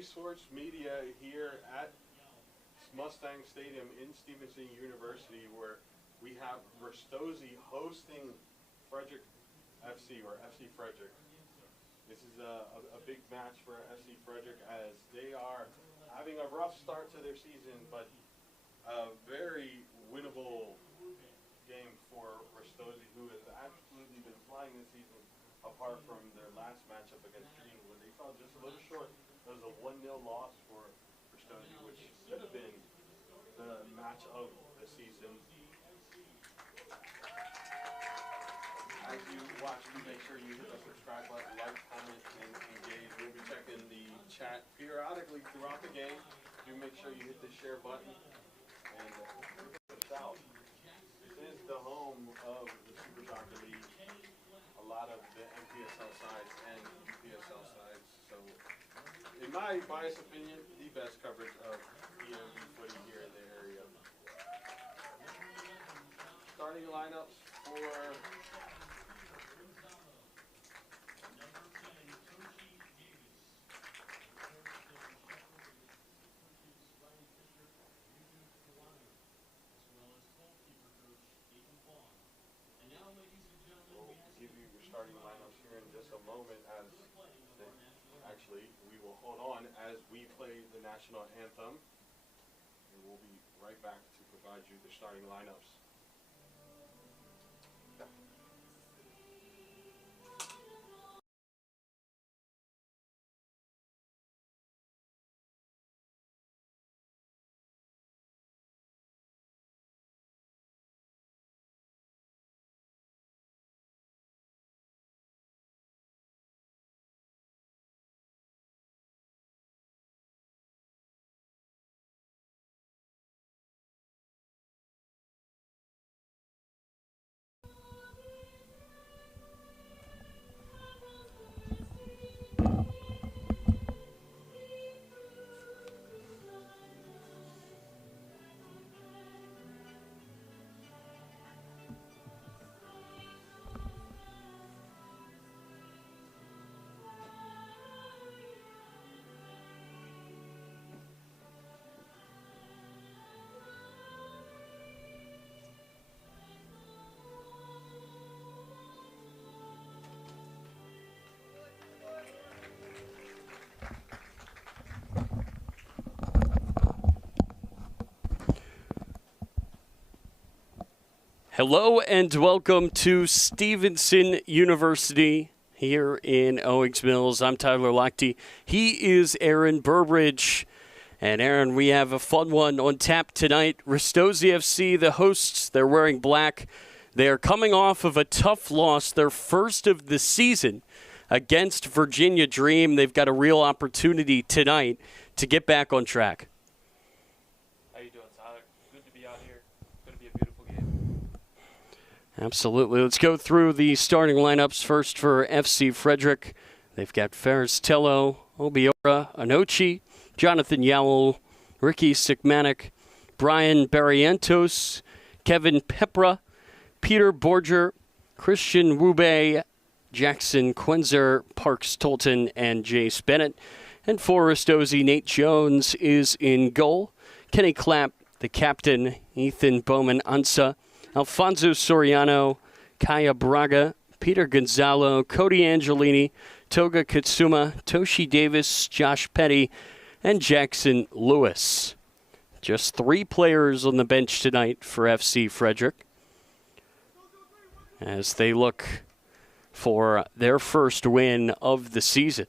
Sports Media here at Mustang Stadium in Stevenson University, where we have Ristozi hosting Frederick FC, or FC Frederick. This is a big match for FC Frederick, as they are having a rough start to their season, but a very winnable game for Ristozi, who has absolutely been flying this season, apart from their last matchup against Dream, where they fell just a little short. It was a 1-0 loss for Ristozi, which should have been the match of the season. As you watch, make sure you hit the subscribe button, like, comment, and engage. We'll be checking the chat periodically throughout the game. Do make sure you hit the share button and give it a shout. This is the home of the Super Soccer League. A lot of the NPSL sides and UPSL sides. So, in my biased opinion, the best coverage of EMB footy here in the area. Starting lineups for moment, as actually we will hold on as we play the national anthem, and we'll be right back to provide you the starting lineups. Hello and welcome to Stevenson University here in Owings Mills. I'm Tyler Lochte. He is Aaron Burbridge. And Aaron, we have a fun one on tap tonight. Ristozi FC, the hosts, they're wearing black. They are coming off of a tough loss, their first of the season against Virginia Dream. They've got a real opportunity tonight to get back on track. Absolutely. Let's go through the starting lineups first for FC Frederick. They've got Ferris Tello, Obiora, Anochi, Jonathan Yowell, Ricky Sikmanek, Brian Barrientos, Kevin Pepra, Peter Borger, Christian Wube, Jackson Quenzer, Parks Tolton, and Jace Bennett. And for Ristozi, Nate Jones is in goal. Kenny Clapp, the captain, Ethan Bowman-Ansa, Alfonso Soriano, Kaya Braga, Peter Gonzalo, Cody Angelini, Toga Katsuma, Toshi Davis, Josh Petty, and Jackson Lewis. Just 3 players on the bench tonight for FC Frederick, as they look for their first win of the season.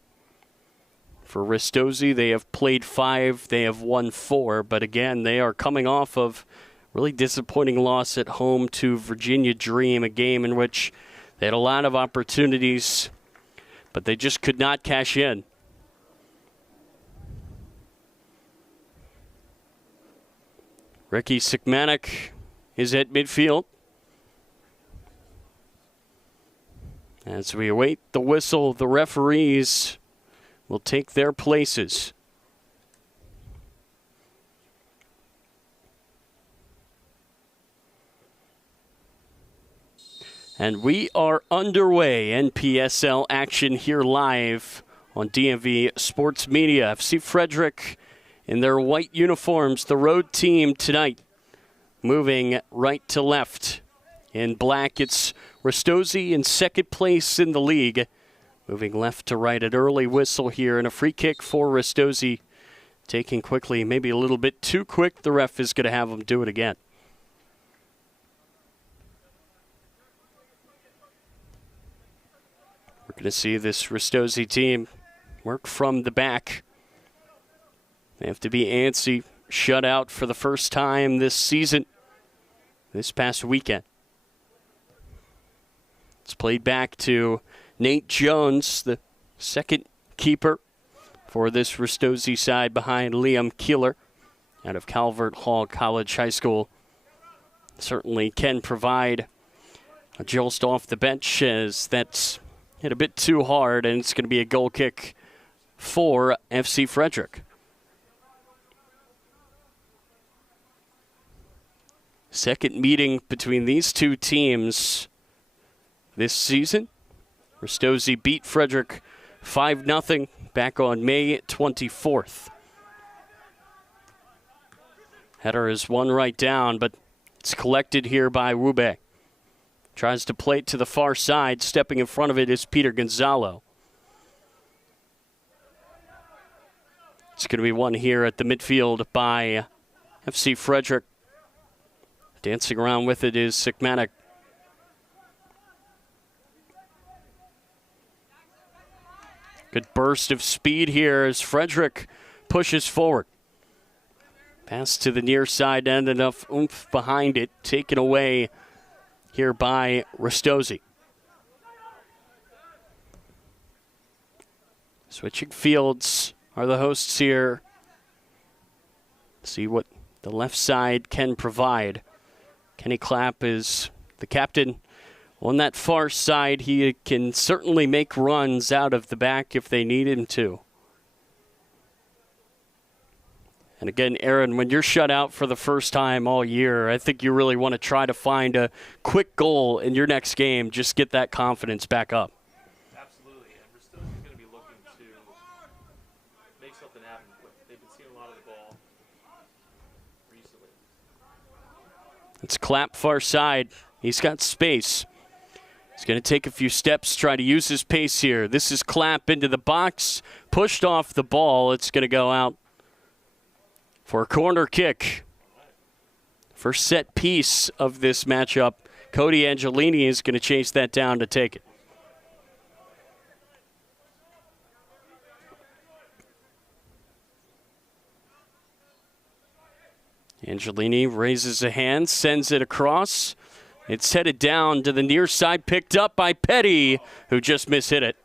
For Ristozi, they have played 5, they have won 4, but again, they are coming off of really disappointing loss at home to Virginia Dream, a game in which they had a lot of opportunities, but they just could not cash in. Ricky Sikmanek is at midfield as we await the whistle. The referees will take their places. And we are underway. NPSL action here live on DMV Sports Media. FC Frederick in their white uniforms, the road team tonight, moving right to left. In black, it's Ristozi in second place in the league. Moving left to right, an early whistle here and a free kick for Ristozi. Taking quickly, maybe a little bit too quick. The ref is going to have him do it again. We're going to see this Ristozi team work from the back. They have to be antsy, shut out for the first time this season, this past weekend. It's played back to Nate Jones, the second keeper for this Ristozi side behind Liam Keeler out of Calvert Hall College High School. Certainly can provide a jolt off the bench as that's hit a bit too hard, and it's going to be a goal kick for FC Frederick. Second meeting between these two teams this season. Ristozi beat Frederick 5-0 back on May 24th. Header is one right down, but it's collected here by Wube. Tries to play it to the far side. Stepping in front of it is Peter Gonzalo. It's going to be one here at the midfield by FC Frederick. Dancing around with it is Sikmanek. Good burst of speed here as Frederick pushes forward. Pass to the near side and enough oomph behind it. Taken away here by Ristozi. Switching fields are the hosts here. See what the left side can provide. Kenny Clapp is the captain. On that far side, he can certainly make runs out of the back if they need him to. And again, Aaron, when you're shut out for the first time all year, I think you really want to try to find a quick goal in your next game. Just get that confidence back up. Absolutely, and Ristosi's going to be looking to make something happen quick. They've been seeing a lot of the ball recently. It's Clapp far side. He's got space. He's going to take a few steps, try to use his pace here. This is Clapp into the box, pushed off the ball. It's going to go out for a corner kick. First set piece of this matchup. Cody Angelini is going to chase that down to take it. Angelini raises a hand, sends it across. It's headed down to the near side, picked up by Petty, who just mishit it.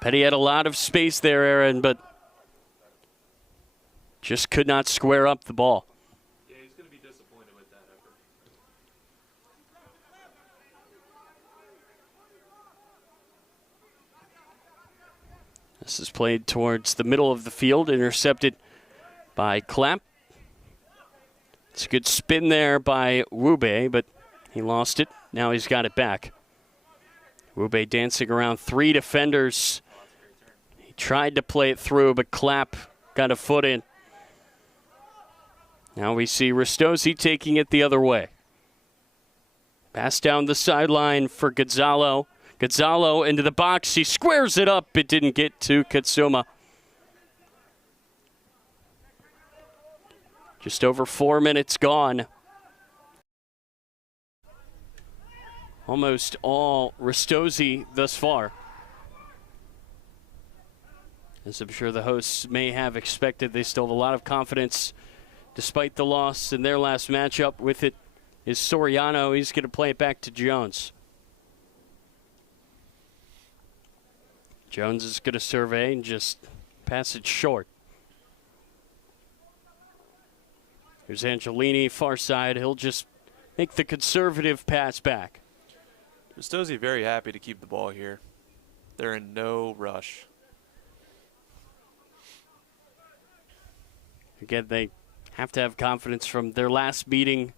Petty had a lot of space there, Aaron, but just could not square up the ball. Yeah, he's going to be disappointed with that effort. This is played towards the middle of the field, intercepted by Clapp. It's a good spin there by Wube, but he lost it. Now he's got it back. Wube dancing around three defenders. He tried to play it through, but Clapp got a foot in. Now we see Ristozi taking it the other way. Pass down the sideline for Gonzalo. Gonzalo into the box. He squares it up. It didn't get to Katsuma. Just over 4 minutes gone. Almost all Ristozi thus far. As I'm sure the hosts may have expected, they still have a lot of confidence despite the loss in their last matchup. With it is Soriano. He's going to play it back to Jones. Jones is going to survey and just pass it short. Here's Angelini, far side. He'll just make the conservative pass back. Ristozi very happy to keep the ball here. They're in no rush. Again, they have to have confidence from their last meeting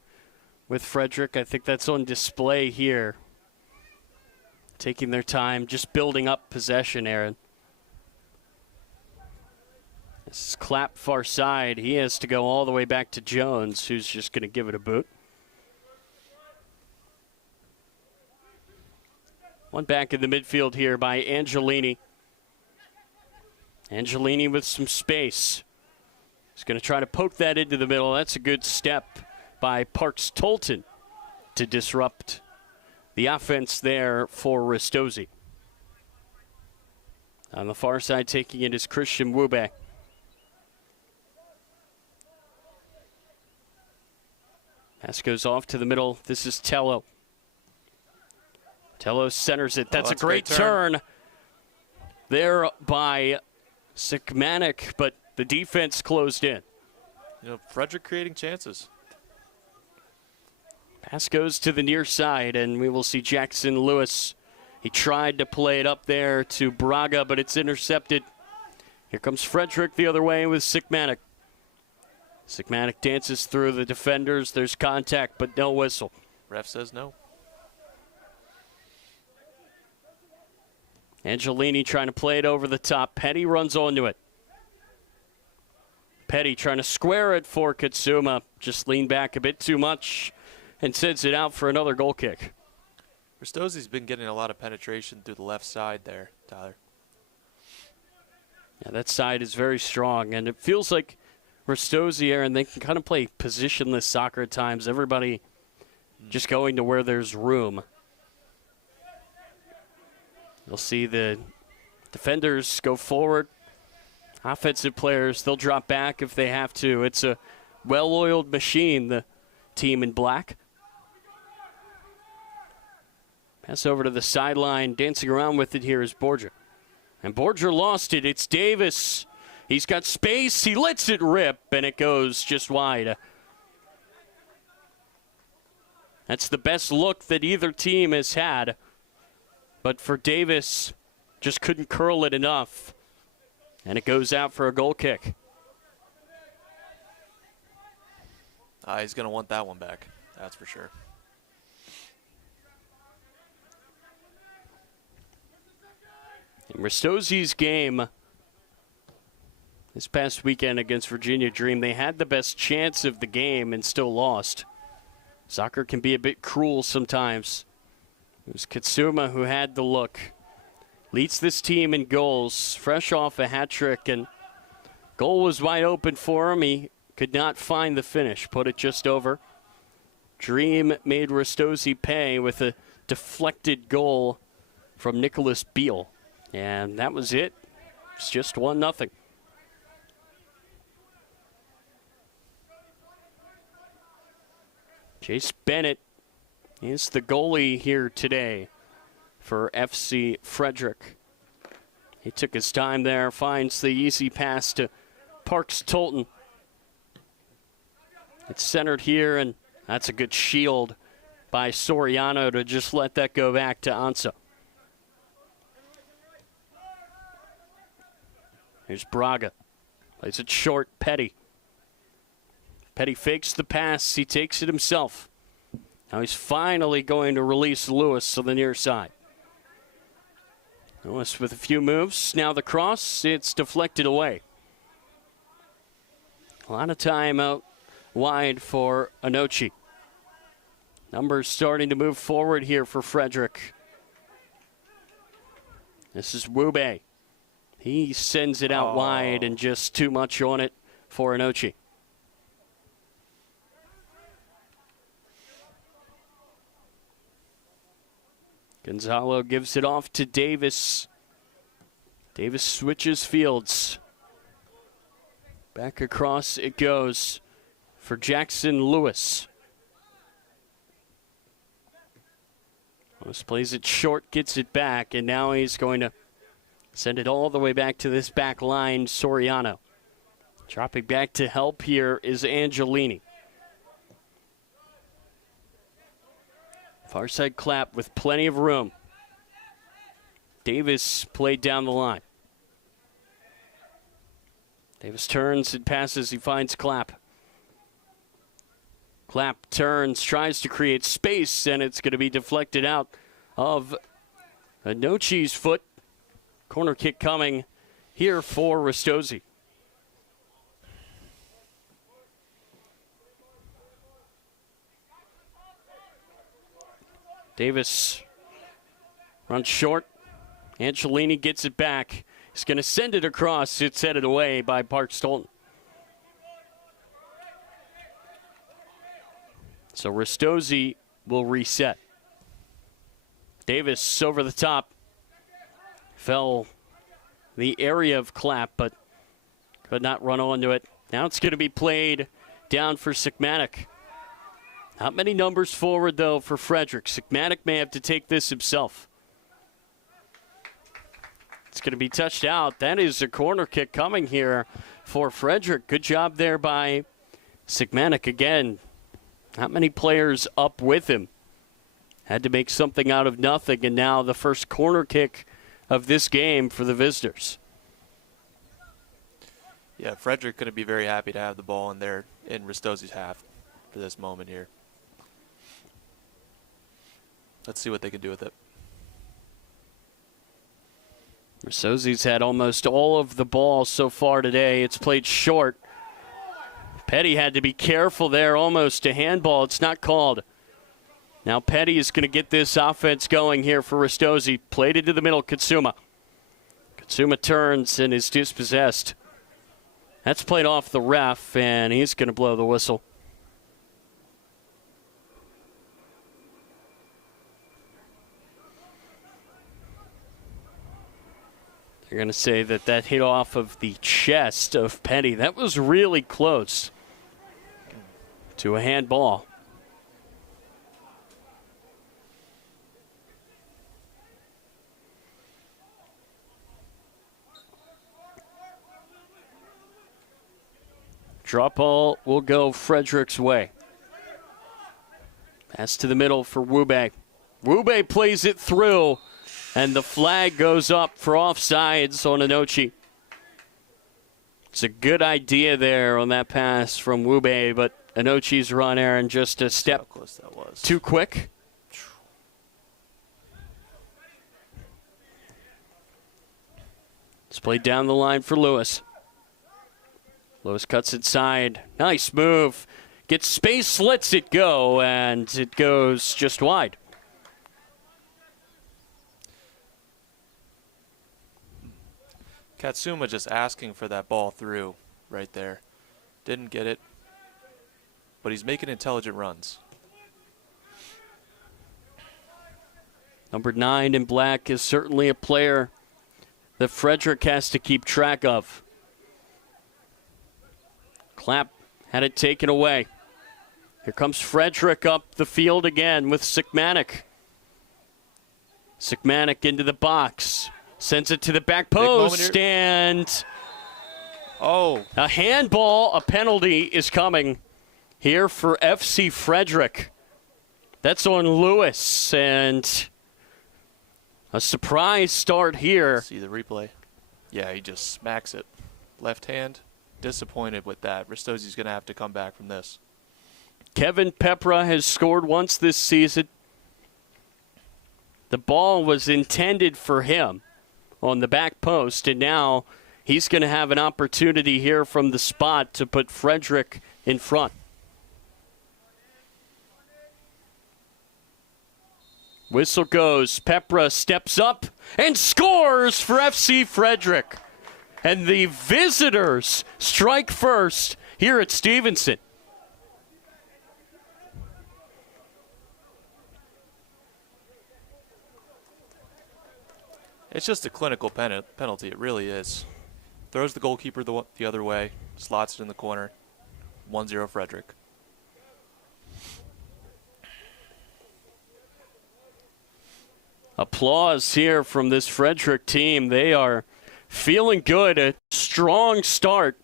with Frederick. I think that's on display here. taking their time, just building up possession, Aaron. This is Clapp far side. He has to go all the way back to Jones, who's just going to give it a boot. One back in the midfield here by Angelini. Angelini with some space. He's going to try to poke that into the middle. That's a good step by Parks Tolton to disrupt the offense there for Ristozi. On the far side, taking it is Christian Wube. Pass goes off to the middle. This is Tello. Tello centers it. That's a great turn there by Sikmanek, but the defense closed in. You know, Frederick creating chances. Pass goes to the near side, and we will see Jackson Lewis. He tried to play it up there to Braga, but it's intercepted. Here comes Frederick the other way with Sikmanek. Sikmanek dances through the defenders. There's contact, but no whistle. Ref says no. Angelini trying to play it over the top. Petty runs onto it. Petty trying to square it for Katsuma. Just leaned back a bit too much and sends it out for another goal kick. Ristozi's been getting a lot of penetration through the left side there, Tyler. Yeah, that side is very strong, and it feels like Ristozi, Aaron, they can kind of play positionless soccer at times. Everybody just going to where there's room. You'll see the defenders go forward. Offensive players, they'll drop back if they have to. It's a well-oiled machine, the team in black. Pass over to the sideline. Dancing around with it here is Borger. And Borger lost it. It's Davis. He's got space. He lets it rip, and it goes just wide. That's the best look that either team has had. But for Davis, just couldn't curl it enough. And it goes out for a goal kick. He's going to want that one back. That's for sure. In Ristozi's game this past weekend against Virginia Dream, they had the best chance of the game and still lost. Soccer can be a bit cruel sometimes. It was Katsuma who had the look. Leads this team in goals, fresh off a hat trick, and goal was wide open for him. He could not find the finish, put it just over. Dream made Ristozi pay with a deflected goal from Nicholas Beal. And that was it. It's just 1-0. Chase Bennett is the goalie here today for FC Frederick. He took his time there, finds the easy pass to Parks Tolton. It's centered here, and that's a good shield by Soriano to just let that go back to Ansa. Here's Braga. Plays it short, Petty. Petty fakes the pass. He takes it himself. Now he's finally going to release Lewis to the near side. Lewis with a few moves. Now the cross. It's deflected away. A lot of time out wide for Anochi. Numbers starting to move forward here for Frederick. This is Wube. He sends it out wide and just too much on it for Anochi. Gonzalo gives it off to Davis. Davis switches fields. Back across it goes for Jackson Lewis. Lewis plays it short, gets it back, and now he's going to send it all the way back to this back line, Soriano. Dropping back to help here is Angelini. Far side Clapp with plenty of room. Davis played down the line. Davis turns and passes. He finds Clapp. Clapp turns, tries to create space, and it's going to be deflected out of Anochi's foot. Corner kick coming here for Ristozi. Davis runs short. Angelini gets it back. He's going to send it across. It's headed away by Park Stolten. So Ristozi will reset. Davis over the top. Fell the area of Clapp, but could not run onto it. Now it's going to be played down for Sikmanek. Not many numbers forward, though, for Frederick. Sikmanek may have to take this himself. It's going to be touched out. That is a corner kick coming here for Frederick. Good job there by Sikmanek again. Not many players up with him. Had to make something out of nothing, and now the first corner kick of this game for the visitors. Yeah, Frederick going to be very happy to have the ball in there in Ristozi's half for this moment here. Let's see what they can do with it. Ristozi's had almost all of the ball so far today. It's played short. Petty had to be careful there, almost a handball. It's not called. Now Petty is going to get this offense going here for Ristozi. Played into the middle, Katsuma. Katsuma turns and is dispossessed. That's played off the ref, and he's going to blow the whistle. They're going to say that hit off of the chest of Petty. That was really close to a handball. Drop ball will go Frederick's way. Pass to the middle for Wube. Wube plays it through, and the flag goes up for offsides on Anochi. It's a good idea there on that pass from Wube, but Anochi's run, Aaron, just a step How close that was. too quick. It's played down the line for Lewis. Lewis cuts inside. Nice move. Gets space, lets it go, and it goes just wide. Katsuma just asking for that ball through right there. Didn't get it, but he's making intelligent runs. Number 9 in black is certainly a player that Frederick has to keep track of. Clapp had it taken away. Here comes Frederick up the field again with Sikmanek. Sikmanek into the box. Sends it to the back post, and a handball, a penalty is coming here for FC Frederick. That's on Lewis, and a surprise start here. See the replay. Yeah, he just smacks it. Left hand. Disappointed with that. Ristozi's going to have to come back from this. Kevin Pepra has scored once this season. The ball was intended for him on the back post, and now he's going to have an opportunity here from the spot to put Frederick in front. Whistle goes. Pepra steps up and scores for FC Frederick. And the visitors strike first here at Stevenson. It's just a clinical penalty. It really is. Throws the goalkeeper the other way. Slots it in the corner. 1-0 Frederick. Applause here from this Frederick team. They are feeling good. A strong start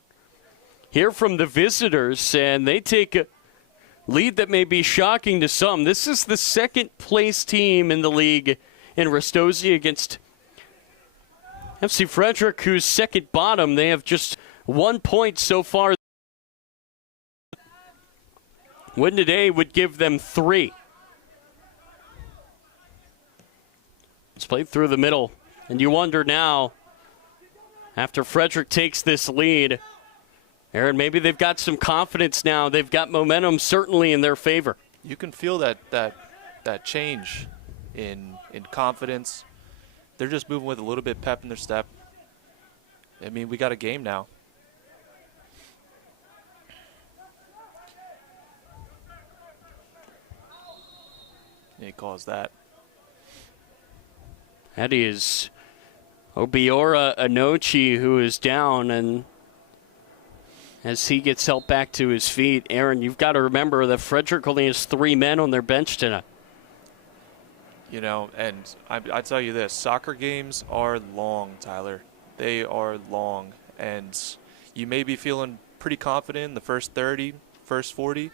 here from the visitors, and they take a lead that may be shocking to some. This is the second place team in the league in Ristozi against FC Frederick, who's second bottom. They have just 1 point so far. Win today would give them 3. It's played through the middle. And you wonder now, after Frederick takes this lead, Aaron, maybe they've got some confidence now. They've got momentum certainly in their favor. You can feel that change in confidence. They're just moving with a little bit pep in their step. I mean, we got a game now. And he calls that. That is Obiora Anochi, who is down, and as he gets helped back to his feet, Aaron, you've got to remember that Frederick only has 3 men on their bench tonight. You know, and I tell you this, soccer games are long, Tyler. They are long, and you may be feeling pretty confident in the first 30, first 40,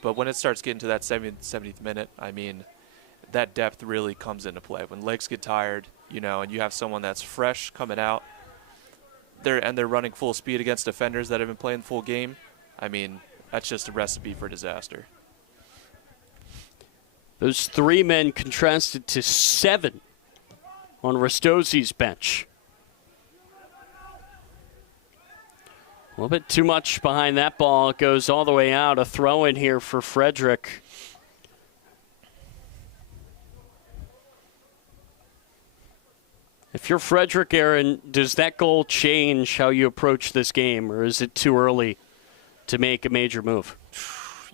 but when it starts getting to that 70th minute, I mean, that depth really comes into play. When legs get tired, you know, and you have someone that's fresh coming out, they're running full speed against defenders that have been playing full game, I mean, that's just a recipe for disaster. Those 3 men contrasted to 7 on Ristozi's bench. A little bit too much behind that ball. It goes all the way out. A throw in here for Frederick. If you're Frederick, Aaron, does that goal change how you approach this game, or is it too early to make a major move?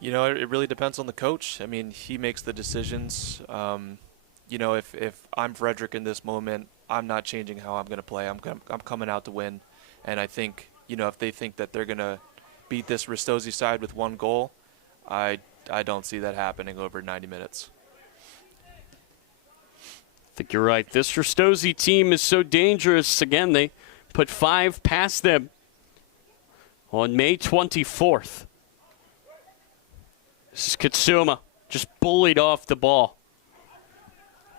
You know, it really depends on the coach. I mean, he makes the decisions. You know, if I'm Frederick in this moment, I'm not changing how I'm going to play. I'm coming out to win. And I think, you know, if they think that they're going to beat this Ristozi side with 1 goal, I don't see that happening over 90 minutes. I think you're right. This Ristozi team is so dangerous. Again, they put 5 past them on May 24th. This is Katsuma, just bullied off the ball.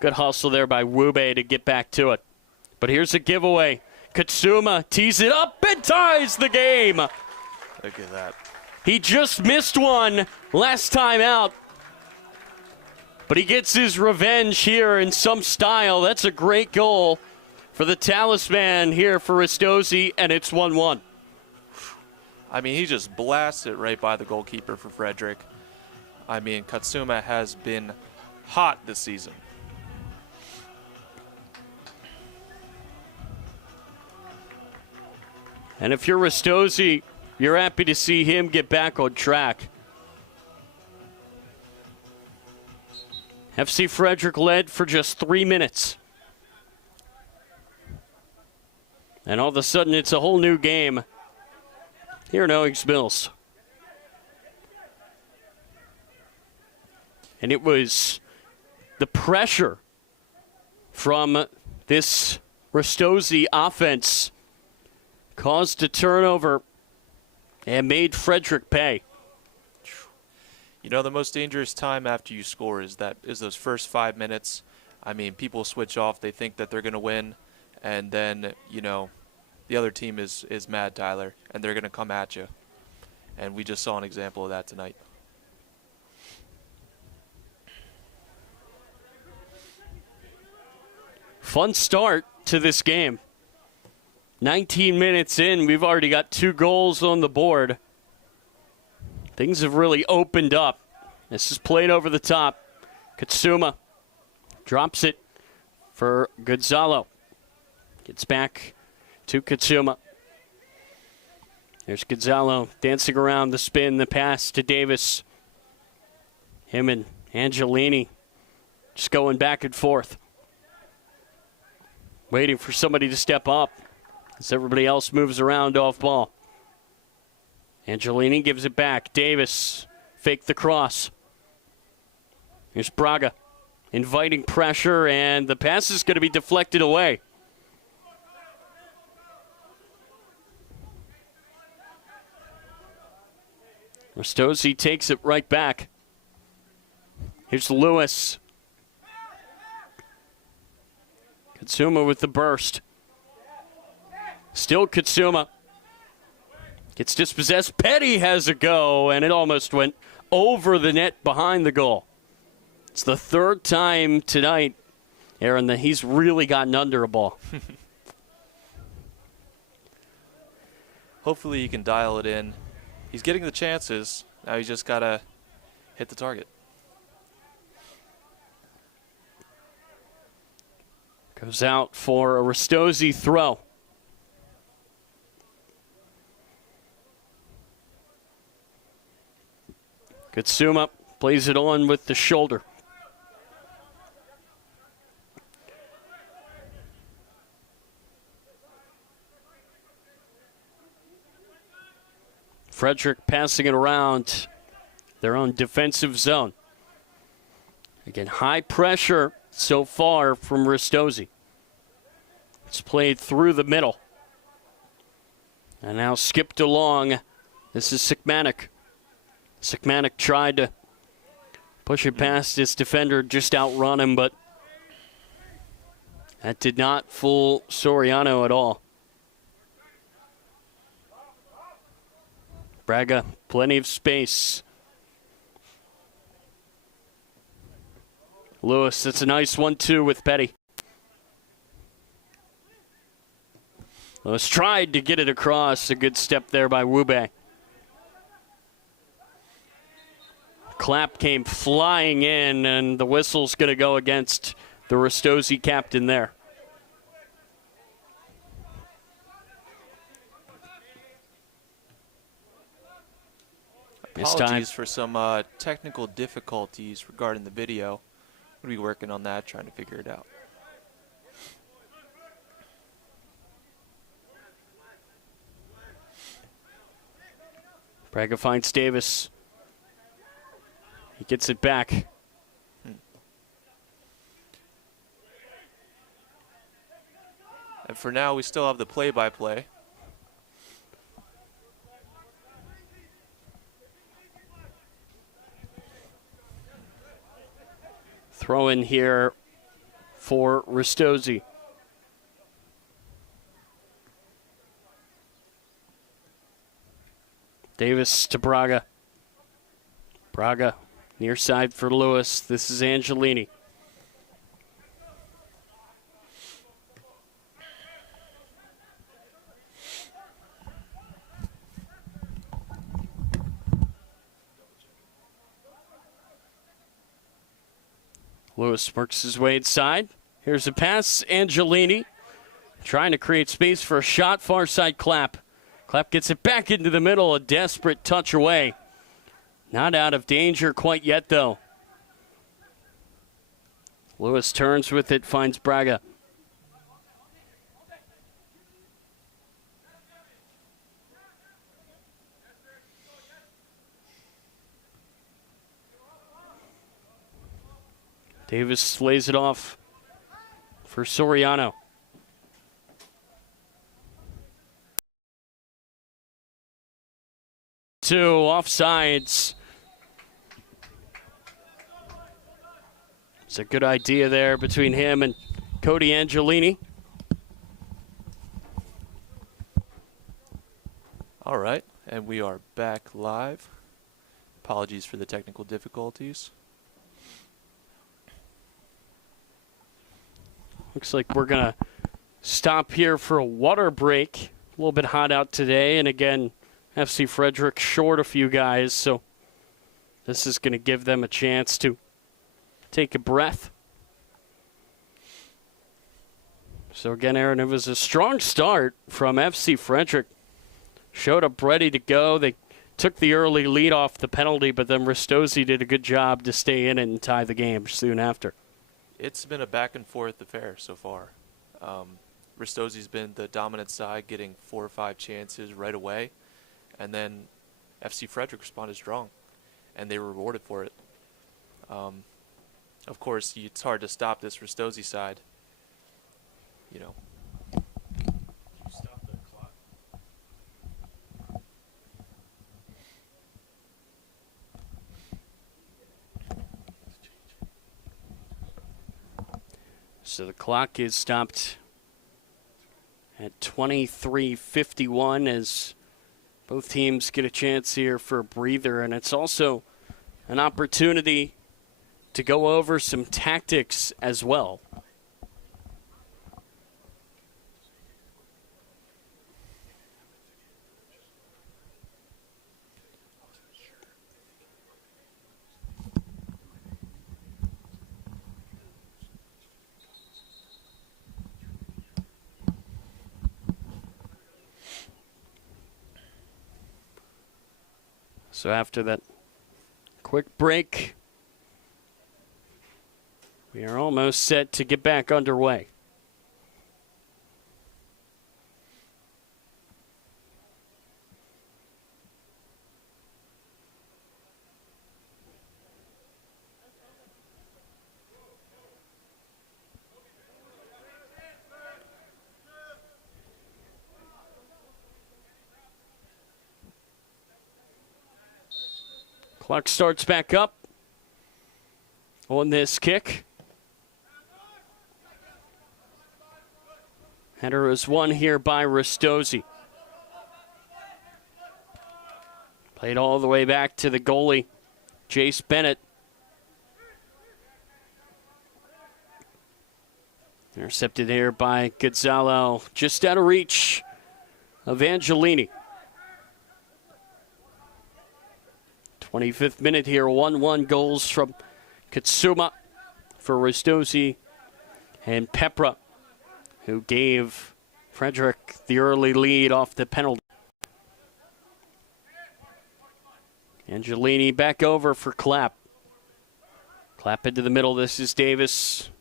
Good hustle there by Wube to get back to it. But here's a giveaway. Katsuma tees it up and ties the game. Look at that. He just missed one last time out. But he gets his revenge here in some style. That's a great goal for the talisman here for Ristozi, and it's 1-1. I mean, he just blasts it right by the goalkeeper for Frederick. I mean, Katsuma has been hot this season. And if you're Ristozi, you're happy to see him get back on track. FC Frederick led for just 3 minutes. And all of a sudden, it's a whole new game here in Owings Mills. And it was the pressure from this Ristozi offense caused a turnover and made Frederick pay. You know, the most dangerous time after you score is those first 5 minutes. I mean, people switch off. They think that they're going to win. And then, you know, the other team is mad, Tyler, and they're going to come at you. And we just saw an example of that tonight. Fun start to this game. 19 minutes in, we've already got 2 goals on the board. Things have really opened up. This is played over the top. Katsuma drops it for Gonzalo. Gets back to Katsuma. There's Gonzalo dancing around the spin, the pass to Davis. Him and Angelini just going back and forth. Waiting for somebody to step up as everybody else moves around off ball. Angelini gives it back. Davis faked the cross. Here's Braga inviting pressure, and the pass is going to be deflected away. Ristozi takes it right back. Here's Lewis. Katsuma with the burst. Still Katsuma. Gets dispossessed. Petty has a go, and it almost went over the net behind the goal. It's the 3rd time tonight Aaron, that he's really gotten under a ball. Hopefully he can dial it in. He's getting the chances. Now he's just got to hit the target. Goes out for a Ristozi throw. Good zoom up. Plays it on with the shoulder. Frederick passing it around their own defensive zone. Again, high pressure so far from Ristozi. It's played through the middle. And now skipped along. This is Sikmanek. Sikmanek tried to push it past his defender, just outrun him, but that did not fool Soriano at all. Braga, plenty of space. Lewis, that's a nice 1-2 with Petty. Lewis tried to get it across. A good step there by Wube. Clap came flying in, and the whistle's going to go against the Ristozi captain there. Apologies for some technical difficulties regarding the video. We'll be working on that, trying to figure it out. Braga finds Davis. He gets it back. And for now, we still have the play-by-play. Throw in here for Ristozi. Davis to Braga. Braga near side for Lewis. This is Angelini. Lewis works his way inside. Here's a pass. Angelini trying to create space for a shot. Far side Clap. Clap gets it back into the middle. A desperate touch away. Not out of danger quite yet, though. Lewis turns with it, finds Braga. Davis lays it off for Soriano. Two offsides. It's a good idea there between him and Cody Angelini. All right, and we are back live. Apologies for the technical difficulties. Looks like we're going to stop here for a water break. A little bit hot out today, and again, FC Frederick short a few guys, so this is going to give them a chance to take a breath. So again, Aaron, it was a strong start from FC Frederick. Showed up ready to go. They took the early lead off the penalty, but then Ristozi did a good job to stay in and tie the game soon after. It's been a back-and-forth affair so far. Ristozi's been the dominant side, getting 4 or 5 chances right away. And then FC Frederick responded strong, and they were rewarded for it. Of course, it's hard to stop this Ristozi side. You know. Stop the clock. So the clock is stopped at 23:51 as both teams get a chance here for a breather, and it's also an opportunity to go over some tactics as well. So after that quick break, we are almost set to get back underway. Clock starts back up on this kick. Header is won here by Ristozi. Played all the way back to the goalie, Jace Bennett. Intercepted here by Gonzalo, just out of reach of Angelini. 25th minute here, 1-1 goals from Katsuma for Ristozi and Pepra, who gave Frederick the early lead off the penalty. Angelini back over for Clapp. Clapp into the middle. This is Davis.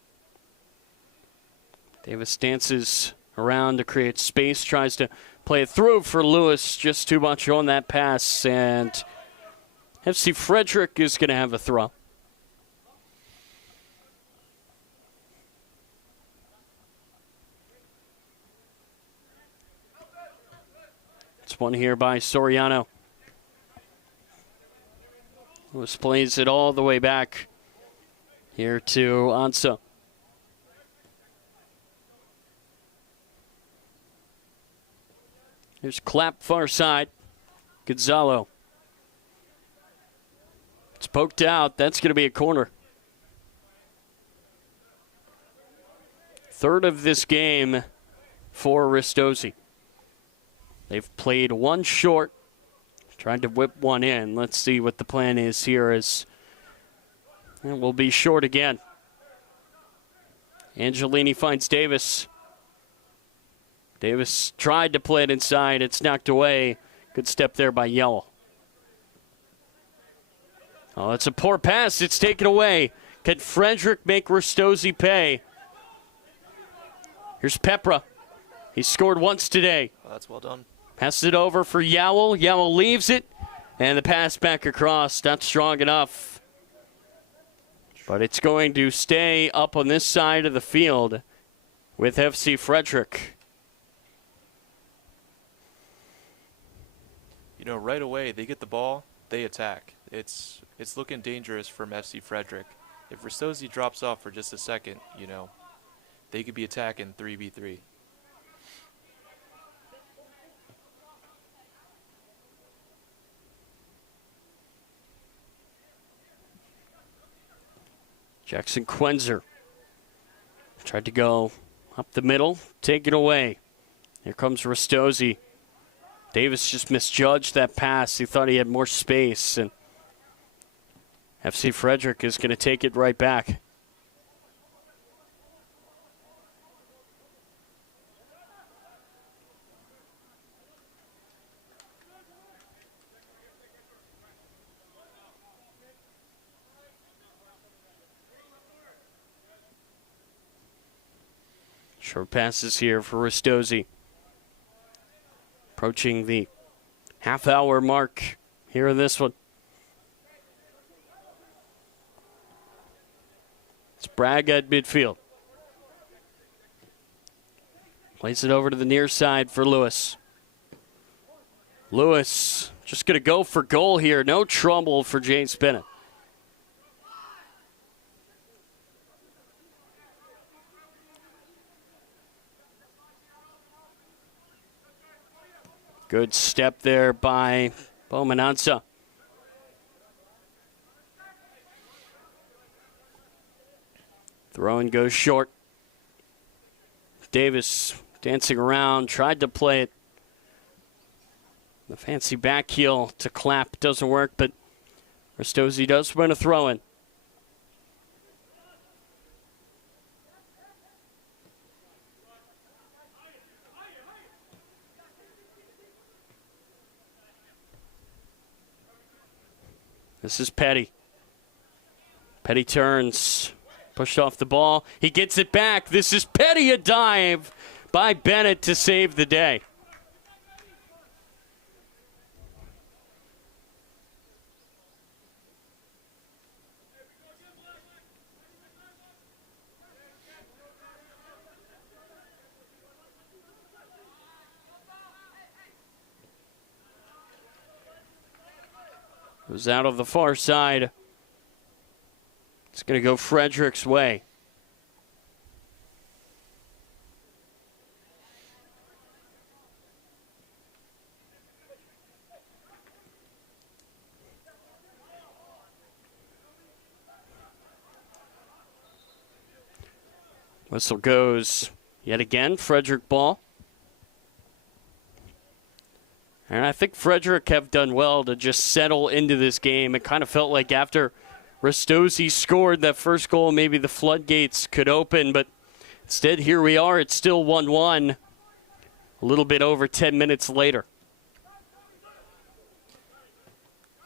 Davis dances around to create space, tries to play it through for Lewis. Just too much on that pass, and FC Frederick is going to have a throw. It's one here by Soriano. Lewis plays it all the way back here to Ansa. Here's Clapp far side. Gonzalo. It's poked out. That's going to be a corner. Third of this game for Ristozi. They've played one short. Tried to whip one in. Let's see what the plan is here, as it will be short again. Angelini finds Davis. Davis tried to play it inside. It's knocked away. Good step there by Yellow. Oh, it's a poor pass. It's taken away. Can Frederick make Ristozi pay? Here's Pepra. He scored once today. Oh, that's well done. Passes it over for Yowell. Yowell leaves it. And the pass back across. Not strong enough. But it's going to stay up on this side of the field with FC Frederick. You know, right away, they get the ball, they attack. It's looking dangerous from FC Frederick. If Ristozi drops off for just a second, you know, they could be attacking 3v3. Jackson Quenzer tried to go up the middle, take it away. Here comes Ristozi. Davis just misjudged that pass. He thought he had more space, and FC Frederick is going to take it right back. Short passes here for Ristozi. Approaching the half-hour mark here in this one. It's Braga at midfield. Plays it over to the near side for Lewis. Lewis just going to go for goal here. No trouble for James Bennett. Good step there by Bomanansa. Throw and goes short. Davis dancing around, tried to play it. The fancy back heel to Clapp doesn't work, but Ristozi does win a throw-in. This is Petty. Petty turns. Pushed off the ball. He gets it back. This is Petty, a dive by Bennett to save the day. It was out of the far side. It's going to go Frederick's way. Whistle goes yet again. Frederick ball. And I think Frederick have done well to just settle into this game. It kind of felt like after Ristozi scored that first goal, maybe the floodgates could open, but instead here we are. It's still 1-1 a little bit over 10 minutes later.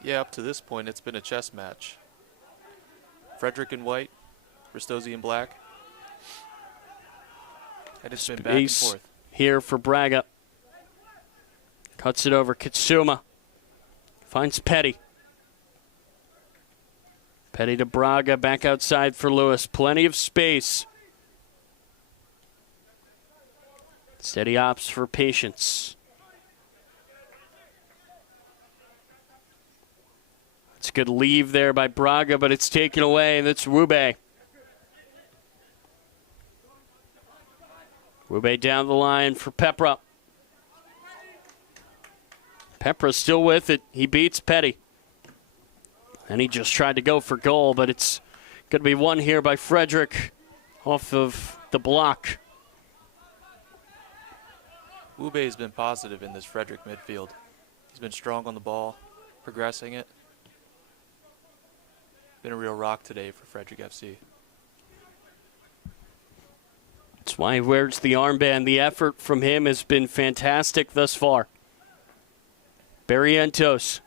Yeah, up to this point, it's been a chess match. Frederick in white, Ristozi in black. And it's been back and forth. Here for Braga. Cuts it over Kitsuma. Finds Petty. Petty to Braga, back outside for Lewis. Plenty of space. Steady opts for Patience. It's a good leave there by Braga, but it's taken away, and that's Wube. Wube down the line for Pepra. Pepra's still with it. He beats Petty. And he just tried to go for goal, but it's going to be won here by Frederick off of the block. Wube has been positive in this Frederick midfield. He's been strong on the ball, progressing it. Been a real rock today for Frederick FC. That's why he wears the armband. The effort from him has been fantastic thus far. Barrientos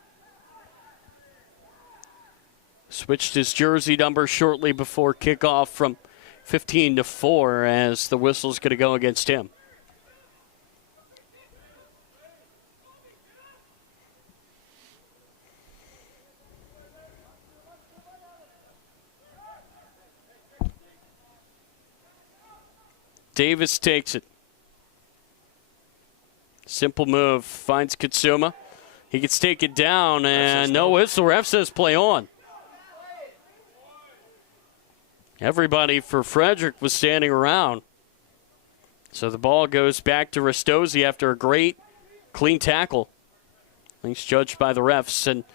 switched his jersey number shortly before kickoff from 15 to 4 as the whistle's going to go against him. Davis takes it. Simple move. Finds Kitsuma. He gets taken down, and no whistle. Ref says play on. Everybody for Frederick was standing around. So the ball goes back to Ristozi after a great, clean tackle. Things judged by the refs, and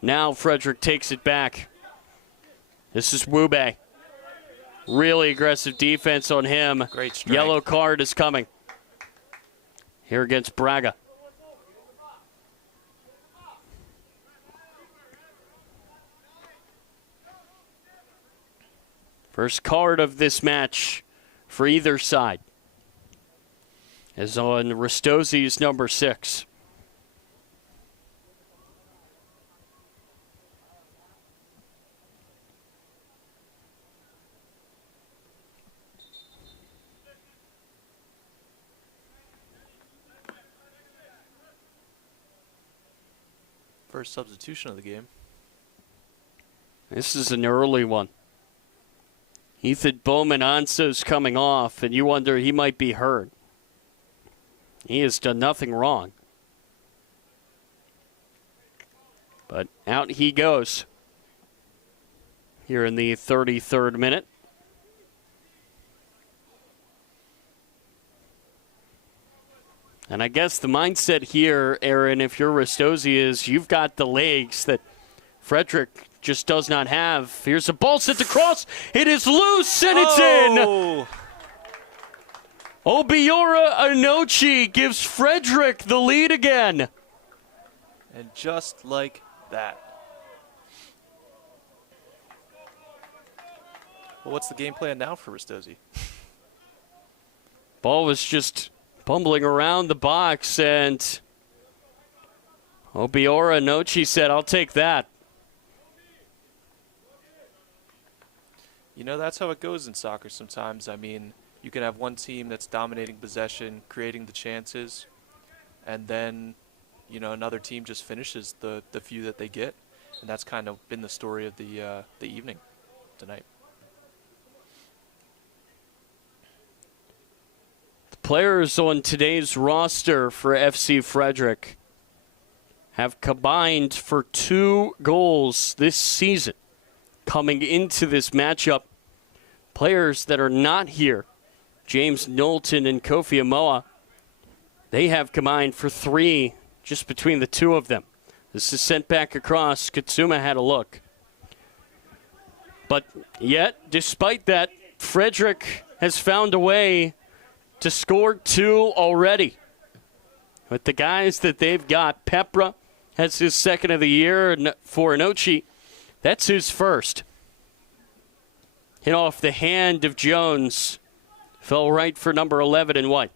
now Frederick takes it back. This is Wube. Really aggressive defense on him. Great strike. Yellow card is coming. Here against Braga. First card of this match for either side is on Ristozi's number 6. First substitution of the game. This is an early one. Ethan Bowman Anso's coming off, and you wonder he might be hurt. He has done nothing wrong. But out he goes here in the 33rd minute. And I guess the mindset here, Aaron, if you're Ristozi, is you've got the legs that Frederick just does not have. Here's a ball sent across. It is loose, and it's in. Obiora Anochi gives Frederick the lead again. And just like that. Well, what's the game plan now for Ristozi? Ball was just bumbling around the box, and Obiora Anochi said, I'll take that. You know, that's how it goes in soccer sometimes. I mean, you can have one team that's dominating possession, creating the chances, and then, you know, another team just finishes the few that they get. And that's kind of been the story of the evening tonight. The players on today's roster for FC Frederick have combined for 2 goals this season coming into this matchup. Players that are not here, James Knowlton and Kofi Amoa, they have combined for 3 just between the two of them. This is sent back across. Katsuma had a look. But yet, despite that, Frederick has found a way to score 2 already. With the guys that they've got, Pepra has his second of the year, and for Inochi, that's his first. Hit off the hand of Jones. Fell right for number 11 in white.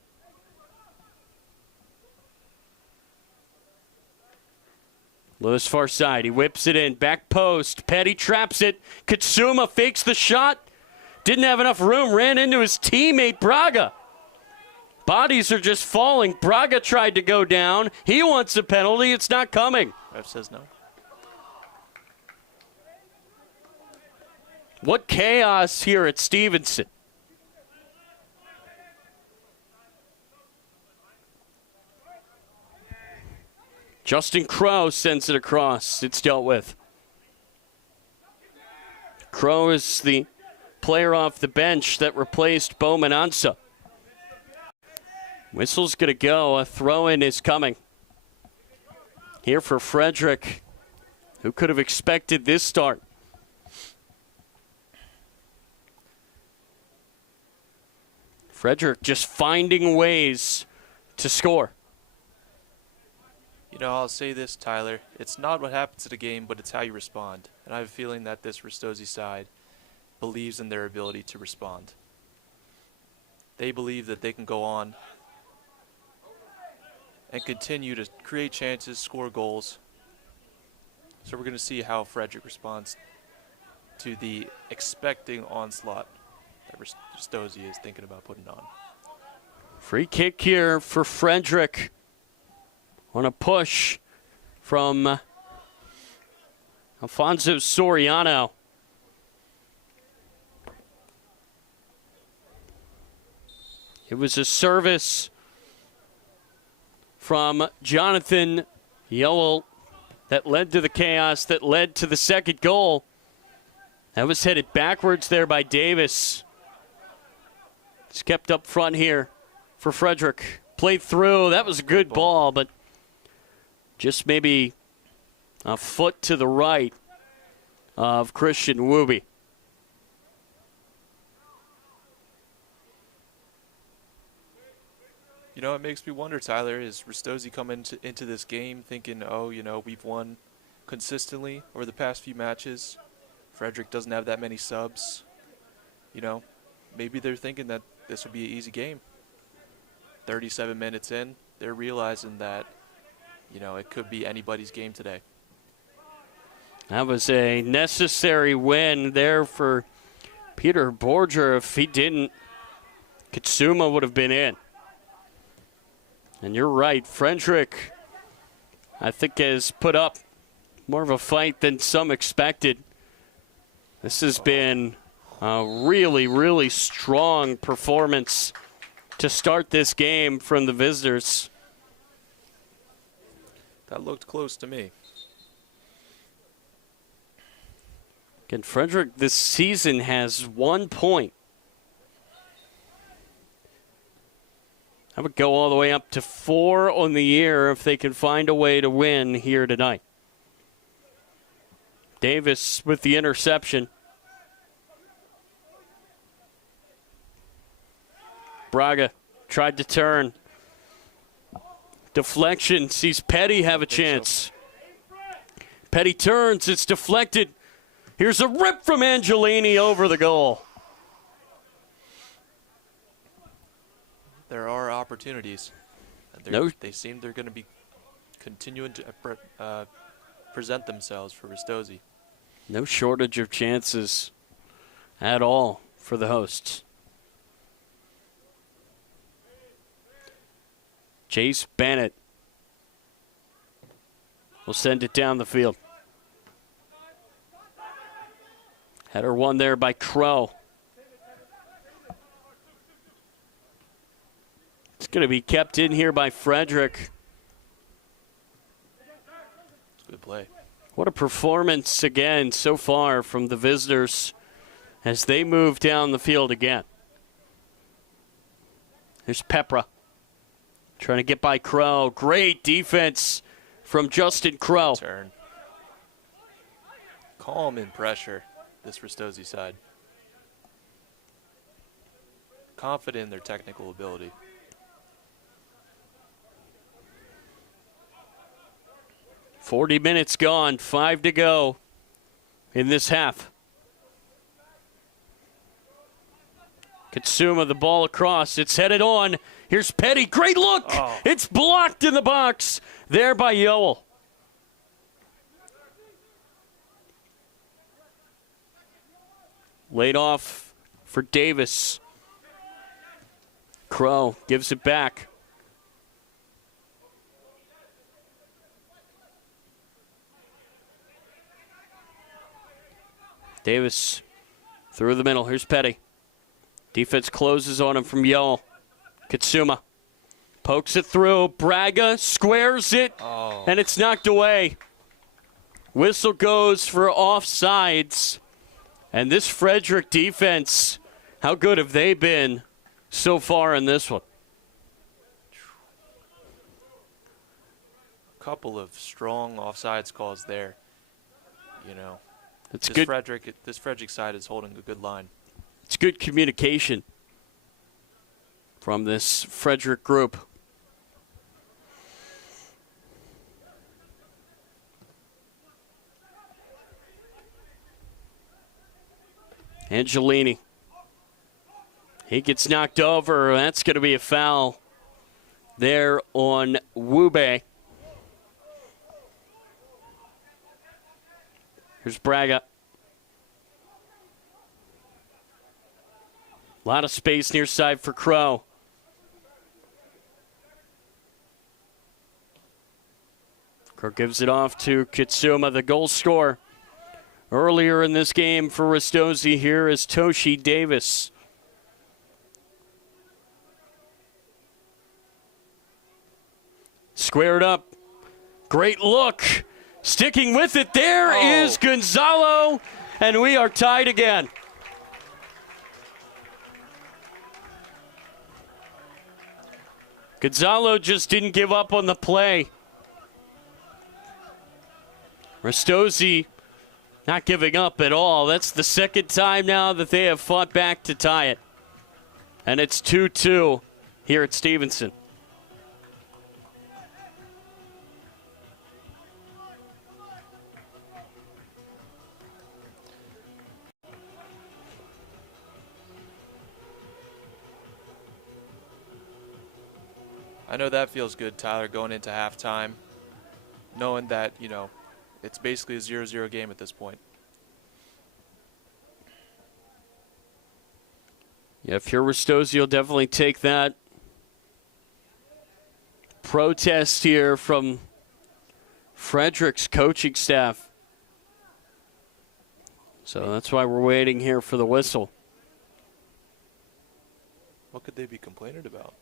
Lewis far side. He whips it in. Back post. Petty traps it. Katsuma fakes the shot. Didn't have enough room. Ran into his teammate, Braga. Bodies are just falling. Braga tried to go down. He wants a penalty. It's not coming. Ref says no. What chaos here at Stevenson. Justin Crow sends it across. It's dealt with. Crow is the player off the bench that replaced Bowman Ansa. Whistle's going to go. A throw-in is coming. Here for Frederick. Who could have expected this start? Frederick just finding ways to score. You know, I'll say this, Tyler. It's not what happens at a game, but it's how you respond. And I have a feeling that this Ristozi side believes in their ability to respond. They believe that they can go on and continue to create chances, score goals. So we're going to see how Frederick responds to the expecting onslaught that Ristozi is thinking about putting on. Free kick here for Frederick. On a push from Alfonso Soriano. It was a service from Jonathan Yowell that led to the chaos, that led to the second goal. That was headed backwards there by Davis. It's kept up front here for Frederick. Played through. That was a good ball, but just maybe a foot to the right of Christian Wooby. You know, it makes me wonder, Tyler, is Ristozi coming into this game thinking, oh, you know, we've won consistently over the past few matches. Frederick doesn't have that many subs. You know, maybe they're thinking that this will be an easy game. 37 minutes in, they're realizing that, you know, it could be anybody's game today. That was a necessary win there for Peter Borger. If he didn't, Katsuma would have been in. And you're right, Frederick, I think, has put up more of a fight than some expected. This has been a really, really strong performance to start this game from the visitors. That looked close to me. Again, Frederick this season has 1 point. I would go all the way up to 4 on the year if they can find a way to win here tonight. Davis with the interception. Braga tried to turn. Deflection, sees Petty have a chance. Petty turns, it's deflected. Here's a rip from Angelini over the goal. There are opportunities. They seem they're going to be continuing to present themselves for Ristozi. No shortage of chances at all for the hosts. Chase Bennett will send it down the field. Header won there by Crow. It's going to be kept in here by Frederick. It's a good play. What a performance again so far from the visitors as they move down the field again. There's Pepra trying to get by Crow. Great defense from Justin Crow. Turn. Calm in pressure, this Ristozi side. Confident in their technical ability. .40 minutes gone, 5 to go in this half. Katsuma, the ball across. It's headed on. Here's Petty. Great look. Oh. It's blocked in the box there by Yoel. Laid off for Davis. Crow gives it back. Davis through the middle. Here's Petty. Defense closes on him from Yoel. Katsuma pokes it through. Braga squares it, and it's knocked away. Whistle goes for offsides. And this Frederick defense, how good have they been so far in this one? Couple of strong offsides calls there. You know, It's this good. Frederick side is holding a good line. It's good communication from this Frederick group. Angelini. He gets knocked over. That's going to be a foul there on Wube. Here's Braga. A lot of space near side for Crow. Crow gives it off to Katsuma, the goal scorer. Earlier in this game for Ristozi, here is Toshi Davis. Squared up. Great look. Sticking with it. There is Gonzalo, and we are tied again. Gonzalo just didn't give up on the play. Ristozi not giving up at all. That's the second time now that they have fought back to tie it. And it's 2-2 here at Stevenson. I know that feels good, Tyler, going into halftime, knowing that, you know, it's basically a 0-0 game at this point. Yeah, if you're Ristozi, you'll definitely take that protest here from Frederick's coaching staff. So that's why we're waiting here for the whistle. What could they be complaining about?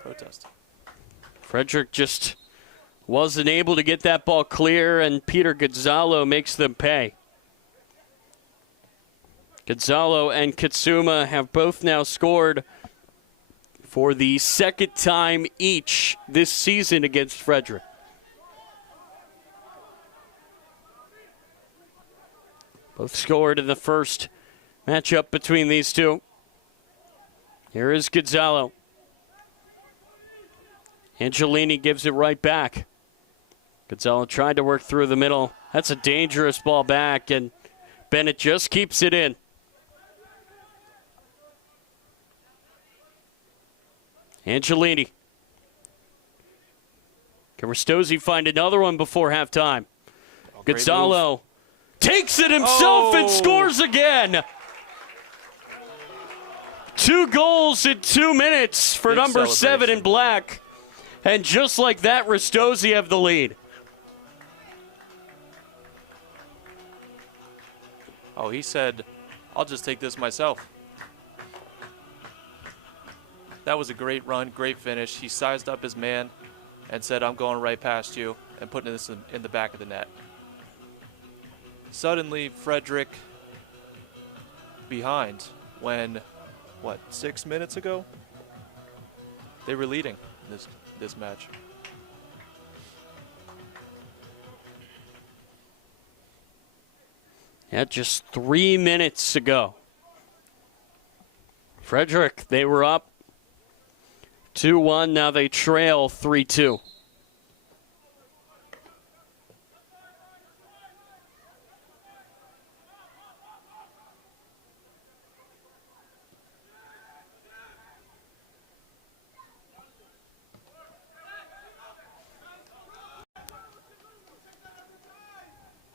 Protest. Frederick just wasn't able to get that ball clear, and Peter Gonzalo makes them pay. Gonzalo and Katsuma have both now scored for the second time each this season against Frederick. Both scored in the first matchup between these two. Here is Gonzalo. Angelini gives it right back. Gonzalo tried to work through the middle. That's a dangerous ball back, and Bennett just keeps it in. Angelini. Can Ristozi find another one before halftime? Oh, great Gonzalo takes it himself and scores again. 2 goals in 2 minutes for Big number 7 celebration. in black. And just like that, Ristozi have the lead. Oh, he said, I'll just take this myself. That was a great run, great finish. He sized up his man and said, I'm going right past you, and putting this in the back of the net. Suddenly, Frederick behind when, 6 minutes ago? They were leading this match. Yeah, just 3 minutes ago. Frederick, they were up 2-1. Now they trail 3-2.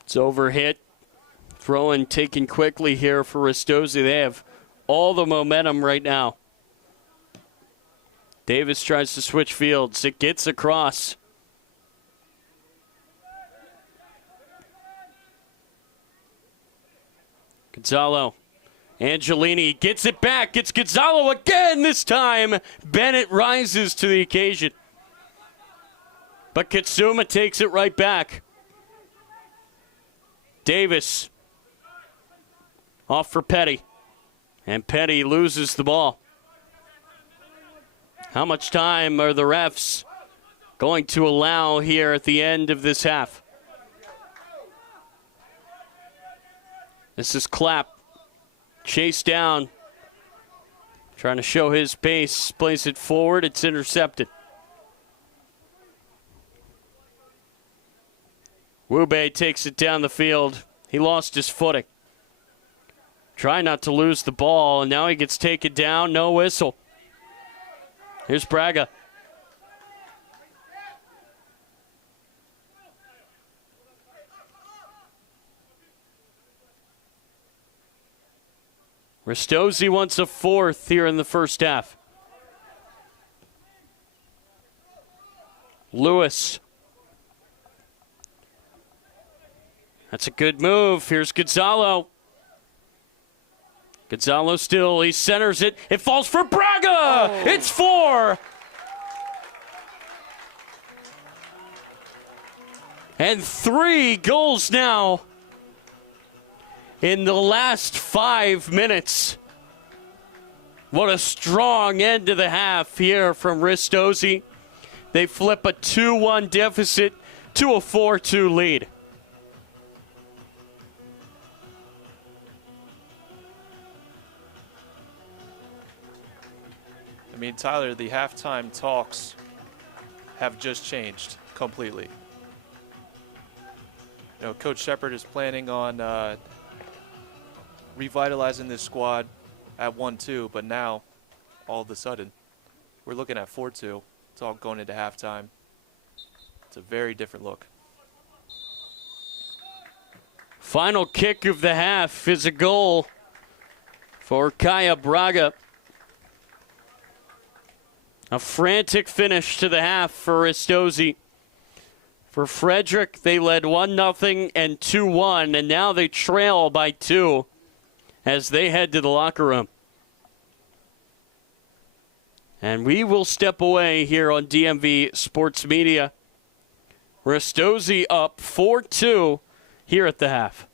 It's overhit. Throw-in taken quickly here for Ristozi. They have all the momentum right now. Davis tries to switch fields. It gets across. Gonzalo. Angelini gets it back. It's Gonzalo again this time. Bennett rises to the occasion. But Katsuma takes it right back. Davis off for Petty. And Petty loses the ball. How much time are the refs going to allow here at the end of this half? This is Clapp. Chased down. Trying to show his pace. Plays it forward. It's intercepted. Wube takes it down the field. He lost his footing. Trying not to lose the ball, and now he gets taken down. No whistle. Here's Braga. Ristozi wants a 4th here in the first half. Lewis. That's a good move. Here's Gonzalo. Gonzalo still, he centers it. It falls for Braga! Oh. It's 4! And 3 goals now in the last 5 minutes. What a strong end to the half here from Ristozi. They flip a 2-1 deficit to a 4-2 lead. I mean, Tyler, the halftime talks have just changed completely. You know, Coach Shepard is planning on revitalizing this squad at 1-2, but now, all of a sudden, we're looking at 4-2. It's all going into halftime. It's a very different look. Final kick of the half is a goal for Kaya Braga. A frantic finish to the half for Ristozi. For Frederick, they led 1-0 and 2-1, and now they trail by 2 as they head to the locker room. And we will step away here on DMV Sports Media. Ristozi up 4-2 here at the half.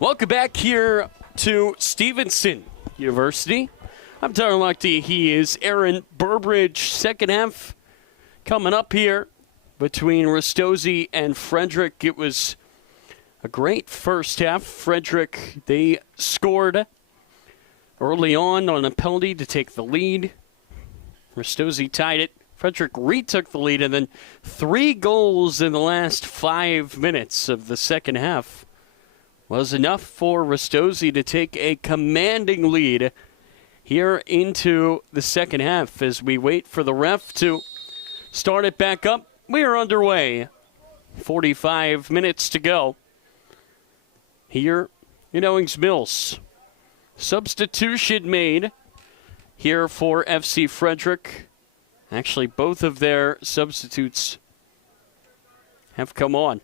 Welcome back here to Stevenson University. I'm Tyler Lochte. He is Aaron Burbridge. Second half coming up here between Ristozi and Frederick. It was a great first half. Frederick, they scored early on a penalty to take the lead. Ristozi tied it. Frederick retook the lead, and then 3 goals in the last 5 minutes of the second half was enough for Ristozi to take a commanding lead here into the second half. As we wait for the ref to start it back up, we are underway. 45 minutes to go here in Owings Mills. Substitution made here for FC Frederick. Actually, both of their substitutes have come on.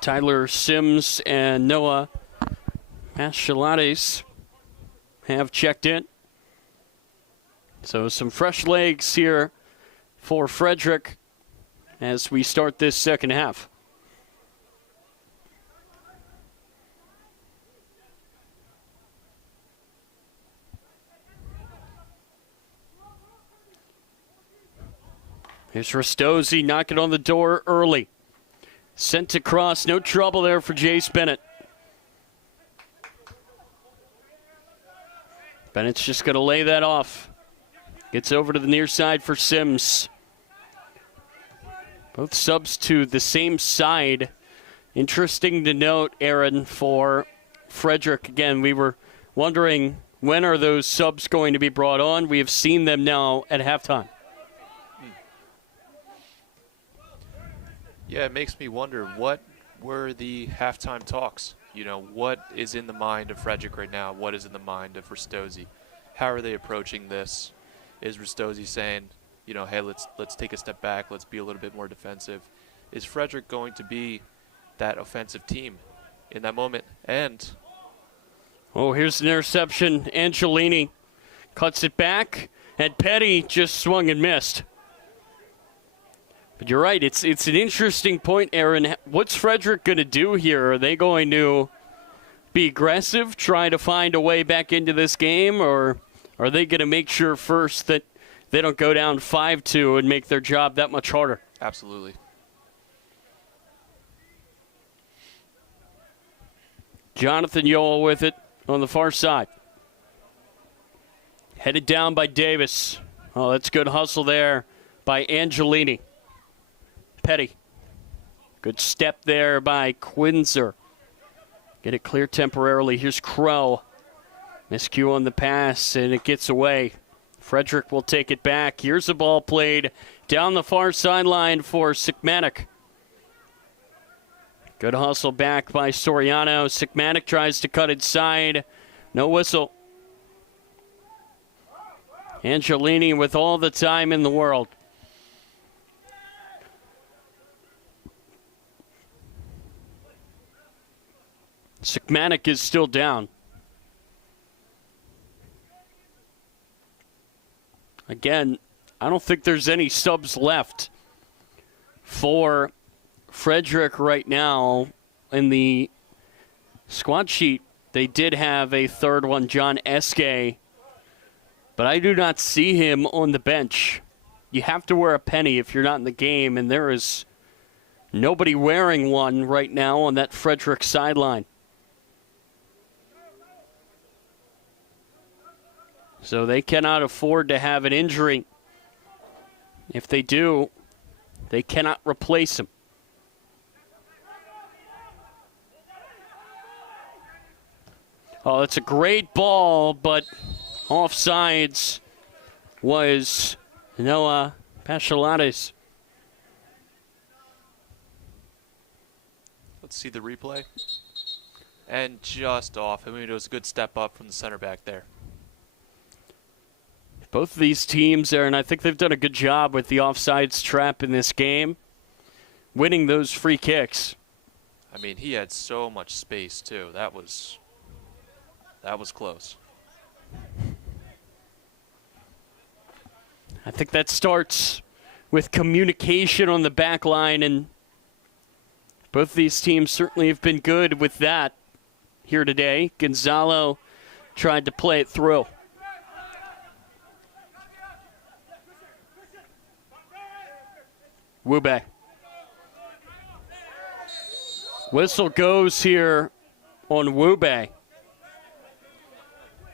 Tyler Sims and Noah Paschalates have checked in. So some fresh legs here for Frederick as we start this second half. Here's Ristozi knocking on the door early. Sent across, no trouble there for Jace Bennett. Bennett's just going to lay that off. Gets over to the near side for Sims. Both subs to the same side. Interesting to note, Aaron, for Frederick. Again, we were wondering when are those subs going to be brought on. We have seen them now at halftime. Yeah, it makes me wonder, what were the halftime talks? You know, what is in the mind of Frederick right now? What is in the mind of Ristozi? How are they approaching this? Is Ristozi saying, you know, hey, let's take a step back, let's be a little bit more defensive? Is Frederick going to be that offensive team in that moment? And oh, here's an interception. Angelini cuts it back, and Petty just swung and missed. But you're right, it's an interesting point, Aaron. What's Frederick going to do here? Are they going to be aggressive, try to find a way back into this game, or are they going to make sure first that they don't go down 5-2 and make their job that much harder? absolutely. Jonathan Yoel with it on the far side. Headed down by Davis. Oh, that's good hustle there by Angelini. Petty. Good step there by Quinzer. Get it clear temporarily. Here's Crow. Miscue on the pass, and it gets away. Frederick will take it back. Here's the ball played down the far sideline for Sikmanek. Good hustle back by Soriano. Sikmanek tries to cut inside. No whistle. Angelini with all the time in the world. Sikmanek is still down. Again, I don't think there's any subs left for Frederick right now. In the squad sheet, they did have a third one, John Eske, but I do not see him on the bench. You have to wear a penny if you're not in the game, and there is nobody wearing one right now on that Frederick sideline. So they cannot afford to have an injury. If they do, they cannot replace him. Oh, that's a great ball, but offsides was Noah Paschalates. Let's see the replay. And just off. I mean, it was a good step up from the center back there. Both of these teams there, and I think they've done a good job with the offsides trap in this game, winning those free kicks. I mean, he had so much space, too. That was close. I think that starts with communication on the back line and Both these teams certainly have been good with that here today. Gonzalo tried to play it through. Wube. Whistle goes here on Wube.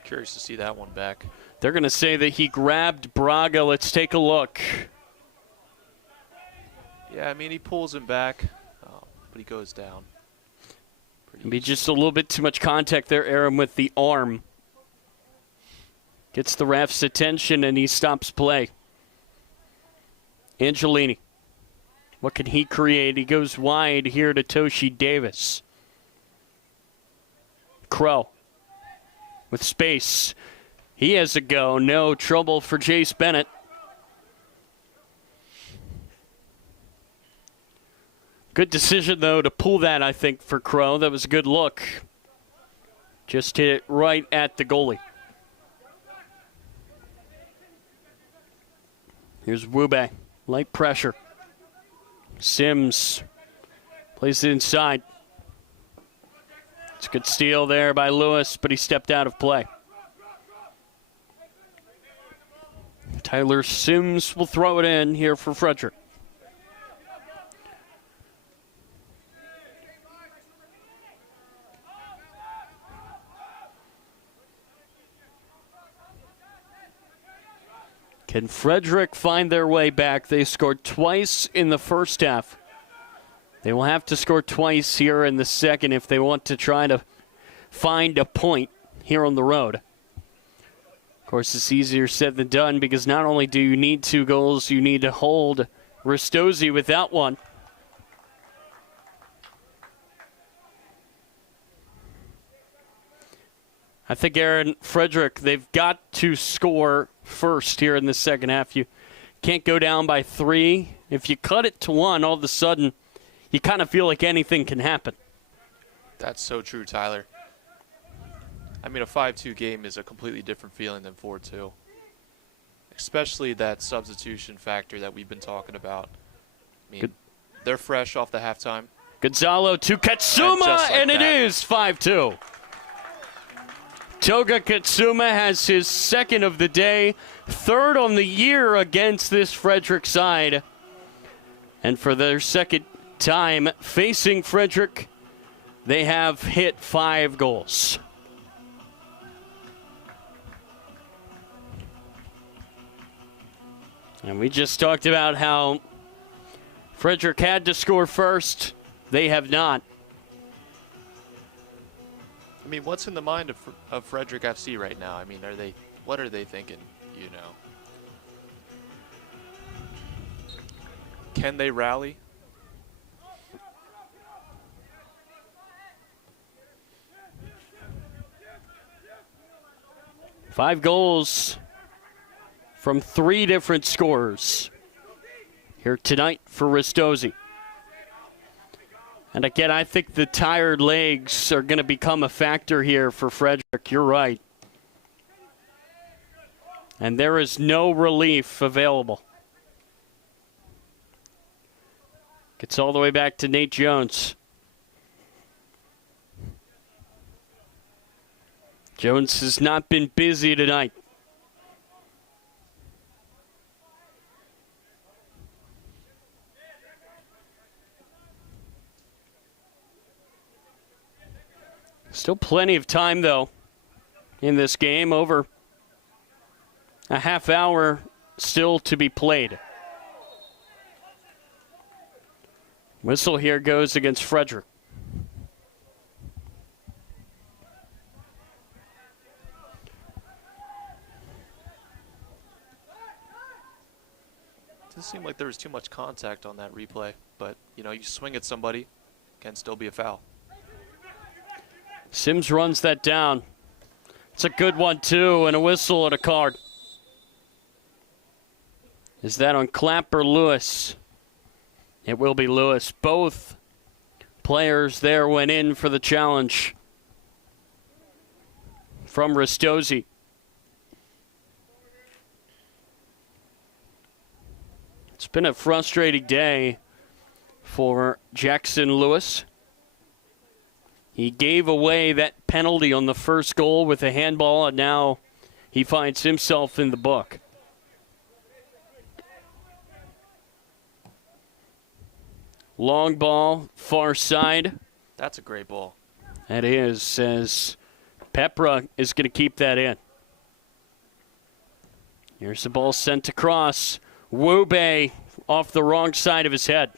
Curious to see that one back. They're going to say that he grabbed Braga. Let's take a look. Yeah, I mean, he pulls him back, but he goes down. Maybe just a little bit too much contact there, Aaron, with the arm. Gets the ref's attention, and he stops play. Angelini. What can he create? He goes wide here to Toshi Davis. Crow with space. He has a go. No trouble for Jace Bennett. Good decision, though, to pull that, I think, for Crow. That was a good look. Just hit it right at the goalie. Here's Wube. Light pressure. Sims plays it inside. It's a good steal there by Lewis, but he stepped out of play. Tyler Sims will throw it in here for Frederick. Can Frederick find their way back? They scored twice in the first half. They will have to score twice here in the second if they want to try to find a point here on the road. Of course, it's easier said than done because not only do you need 2 goals, you need to hold Ristozi without one. I think, Aaron, Frederick, they've got to score first here in the second half. You can't go down by 3. If you cut it to 1, all of a sudden, you kind of feel like anything can happen. That's so true, Tyler. I mean, a 5-2 game is a completely different feeling than 4-2. Especially that substitution factor that we've been talking about. I mean, they're fresh off the halftime. Gonzalo to Katsuma, and it is 5-2. Toga Katsuma has his second of the day, third on the year against this Frederick side. And for their second time facing Frederick, they have hit 5 goals. And we just talked about how Frederick had to score first. They have not. I mean, what's in the mind of Frederick FC right now? I mean, what are they thinking, you know? Can they rally? Five goals from 3 different scorers here tonight for Ristozi. And again, I think the tired legs are going to become a factor here for Frederick. You're right. And there is no relief available. Gets all the way back to Nate Jones. Jones has not been busy tonight. Still plenty of time, though, in this game. Over a half hour still to be played. Whistle here goes against Frederick. Doesn't seem like there was too much contact on that replay, but, you know, you swing at somebody, can still be a foul. Sims runs that down. It's a good one, too, and a whistle and a card. Is that on Clapp or Lewis? It will be Lewis. Both players there went in for the challenge from Ristozi. It's been a frustrating day for Jackson Lewis. He gave away that penalty on the first goal with a handball, and now he finds himself in the book. Long ball, far side. That's a great ball. That is, says Pepra is going to keep that in. Here's the ball sent across. Wube off the wrong side of his head.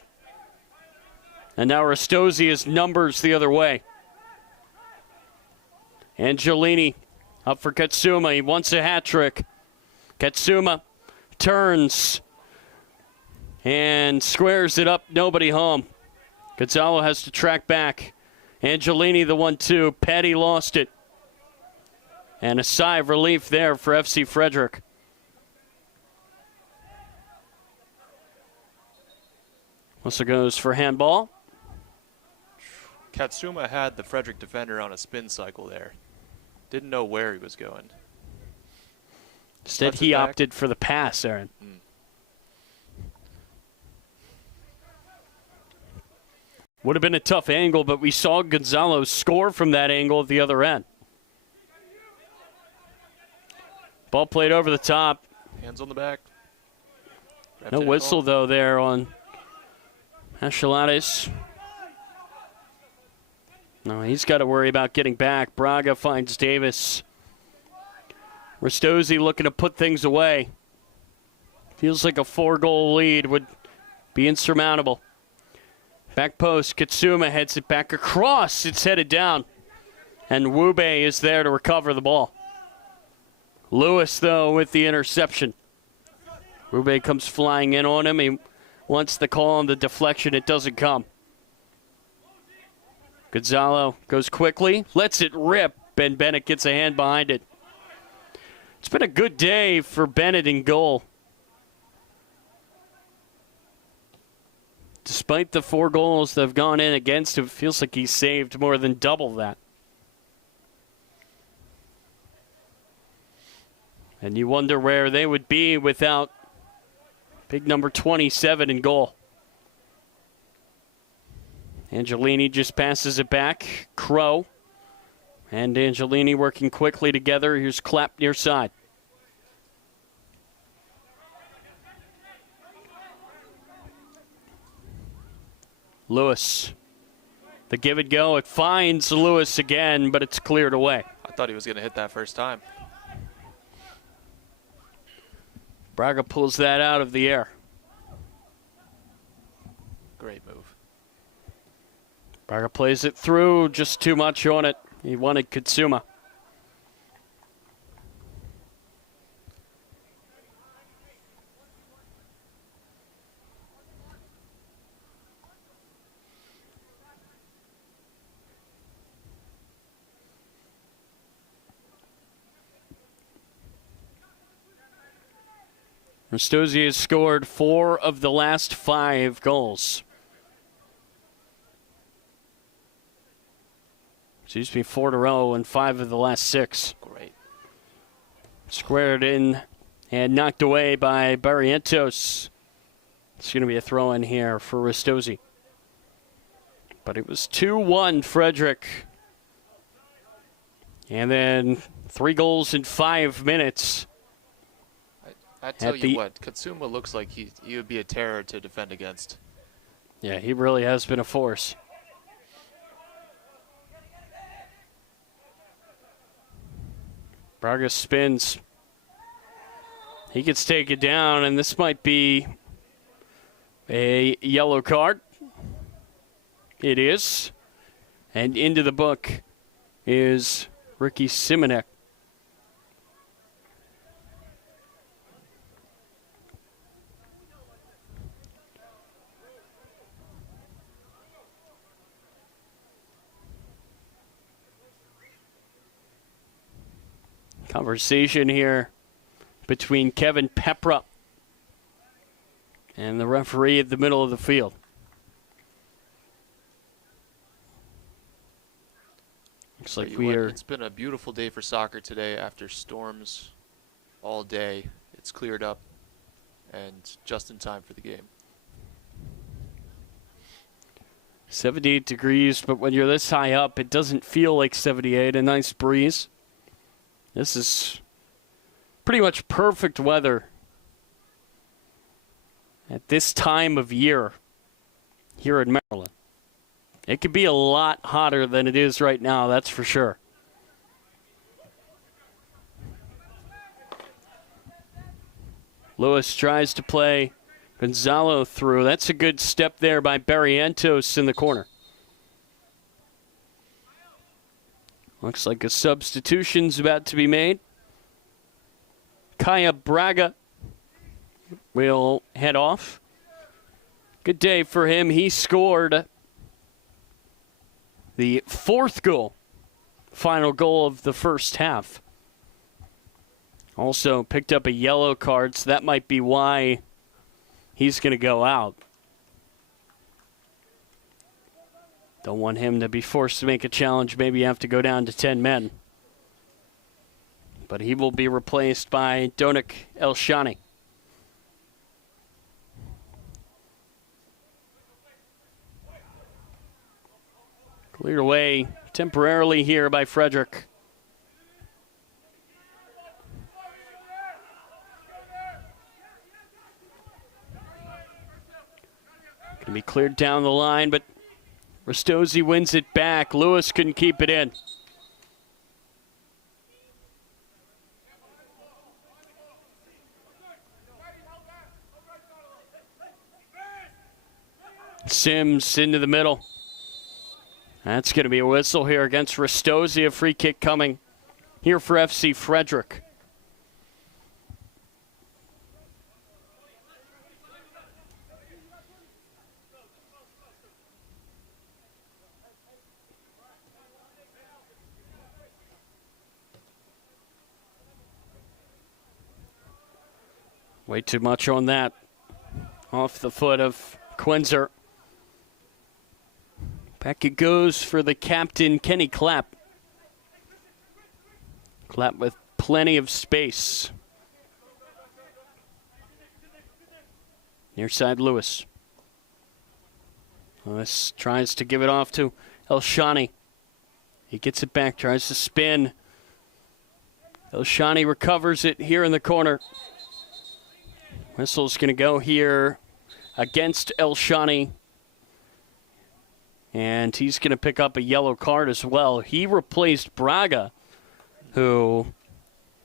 And now Ristozi is numbers the other way. Angelini up for Katsuma. He wants a hat trick. Katsuma turns and squares it up. Nobody home. Gonzalo has to track back. Angelini the 1-2. Petty lost it. And a sigh of relief there for FC Frederick. Whistle goes for handball. Katsuma had the Frederick defender on a spin cycle there. Didn't know where he was going. Instead, he opted for the pass, Aaron. Would have been a tough angle, but we saw Gonzalo score from that angle at the other end. Ball played over the top. Hands on the back. No whistle, though, there on Achelates. No, he's got to worry about getting back. Braga finds Davis. Ristozi looking to put things away. Feels like a 4-goal lead would be insurmountable. Back post, Katsuma heads it back across. It's headed down. And Wube is there to recover the ball. Lewis, though, with the interception. Wube comes flying in on him. He wants the call on the deflection. It doesn't come. Gonzalo goes quickly, lets it rip, and Bennett gets a hand behind it. It's been a good day for Bennett in goal. Despite the 4 goals that have gone in against him, it feels like he's saved more than double that. And you wonder where they would be without big number 27 in goal. Angelini just passes it back. Crow and Angelini working quickly together. Here's Clapp near side. Lewis. The give and go. It finds Lewis again, but it's cleared away. I thought he was going to hit that first time. Braga pulls that out of the air. Great move. Braga plays it through, just too much on it. He wanted Katsuma. Ristozi has scored 4 of the last 5 goals. Excuse me, 4 in a row and 5 of the last 6. Great. Squared in and knocked away by Barrientos. It's going to be a throw in here for Ristozi. But it was 2-1 Frederick. And then 3 goals in 5 minutes. I tell you what, Katsuma looks like he would be a terror to defend against. Yeah, he really has been a force. Braga spins. He gets taken down, and this might be a yellow card. It is. And into the book is Ricky Simonek. Conversation here between Kevin Pepra and the referee at the middle of the field. Looks like It's been a beautiful day for soccer today after storms all day. It's cleared up and just in time for the game. 78 degrees, but when you're this high up, it doesn't feel like 78. A nice breeze. This is pretty much perfect weather at this time of year here in Maryland. It could be a lot hotter than it is right now, that's for sure. Lewis tries to play Gonzalo through. That's a good step there by Barrientos in the corner. Looks like a substitution's about to be made. Kaya Braga will head off. Good day for him. He scored the 4th goal, final goal of the first half. Also picked up a yellow card, so that might be why he's going to go out. Don't want him to be forced to make a challenge. Maybe you have to go down to 10 men. But he will be replaced by Donik Elshani. Cleared away temporarily here by Frederick. Going to be cleared down the line, but Ristozi wins it back. Lewis couldn't keep it in. Sims into the middle. That's going to be a whistle here against Ristozi. A free kick coming here for FC Frederick. Way too much on that. Off the foot of Quinzer. Back it goes for the captain, Kenny Clapp. Clapp with plenty of space. Near side Lewis. Lewis tries to give it off to Elshani. He gets it back, tries to spin. Elshani recovers it here in the corner. Whistle's going to go here against Elshani. And he's going to pick up a yellow card as well. He replaced Braga, who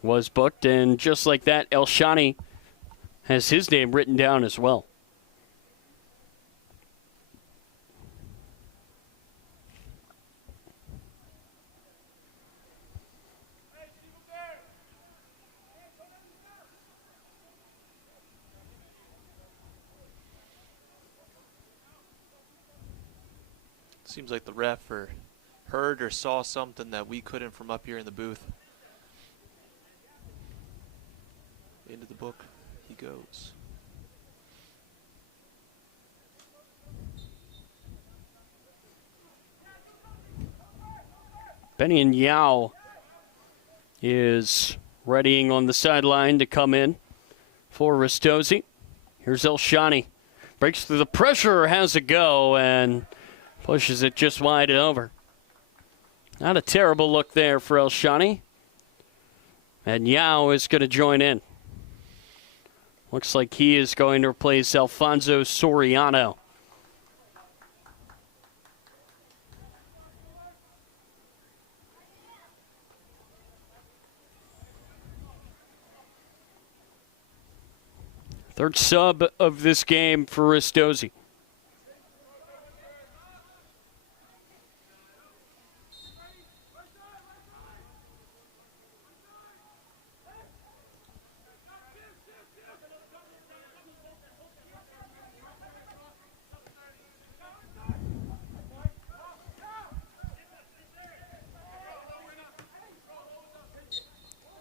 was booked. And just like that, Elshani has his name written down as well. Seems like the ref heard or saw something that we couldn't from up here in the booth. Into the book he goes. Benny and Yao is readying on the sideline to come in for Ristozi. Here's Elshani. Breaks through the pressure, has a go, and pushes it just wide and over. Not a terrible look there for Elshani. And Yao is going to join in. Looks like he is going to replace Alfonso Soriano. Third sub of this game for Ristozi.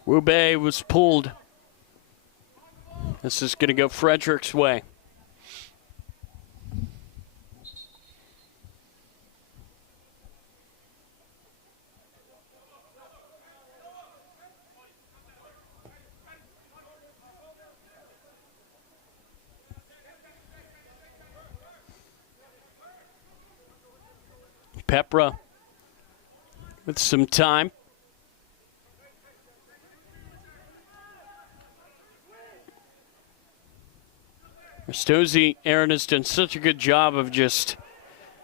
Wube was pulled. This is going to go Frederick's way. Pepra with some time. Ristozi, Aaron, has done such a good job of just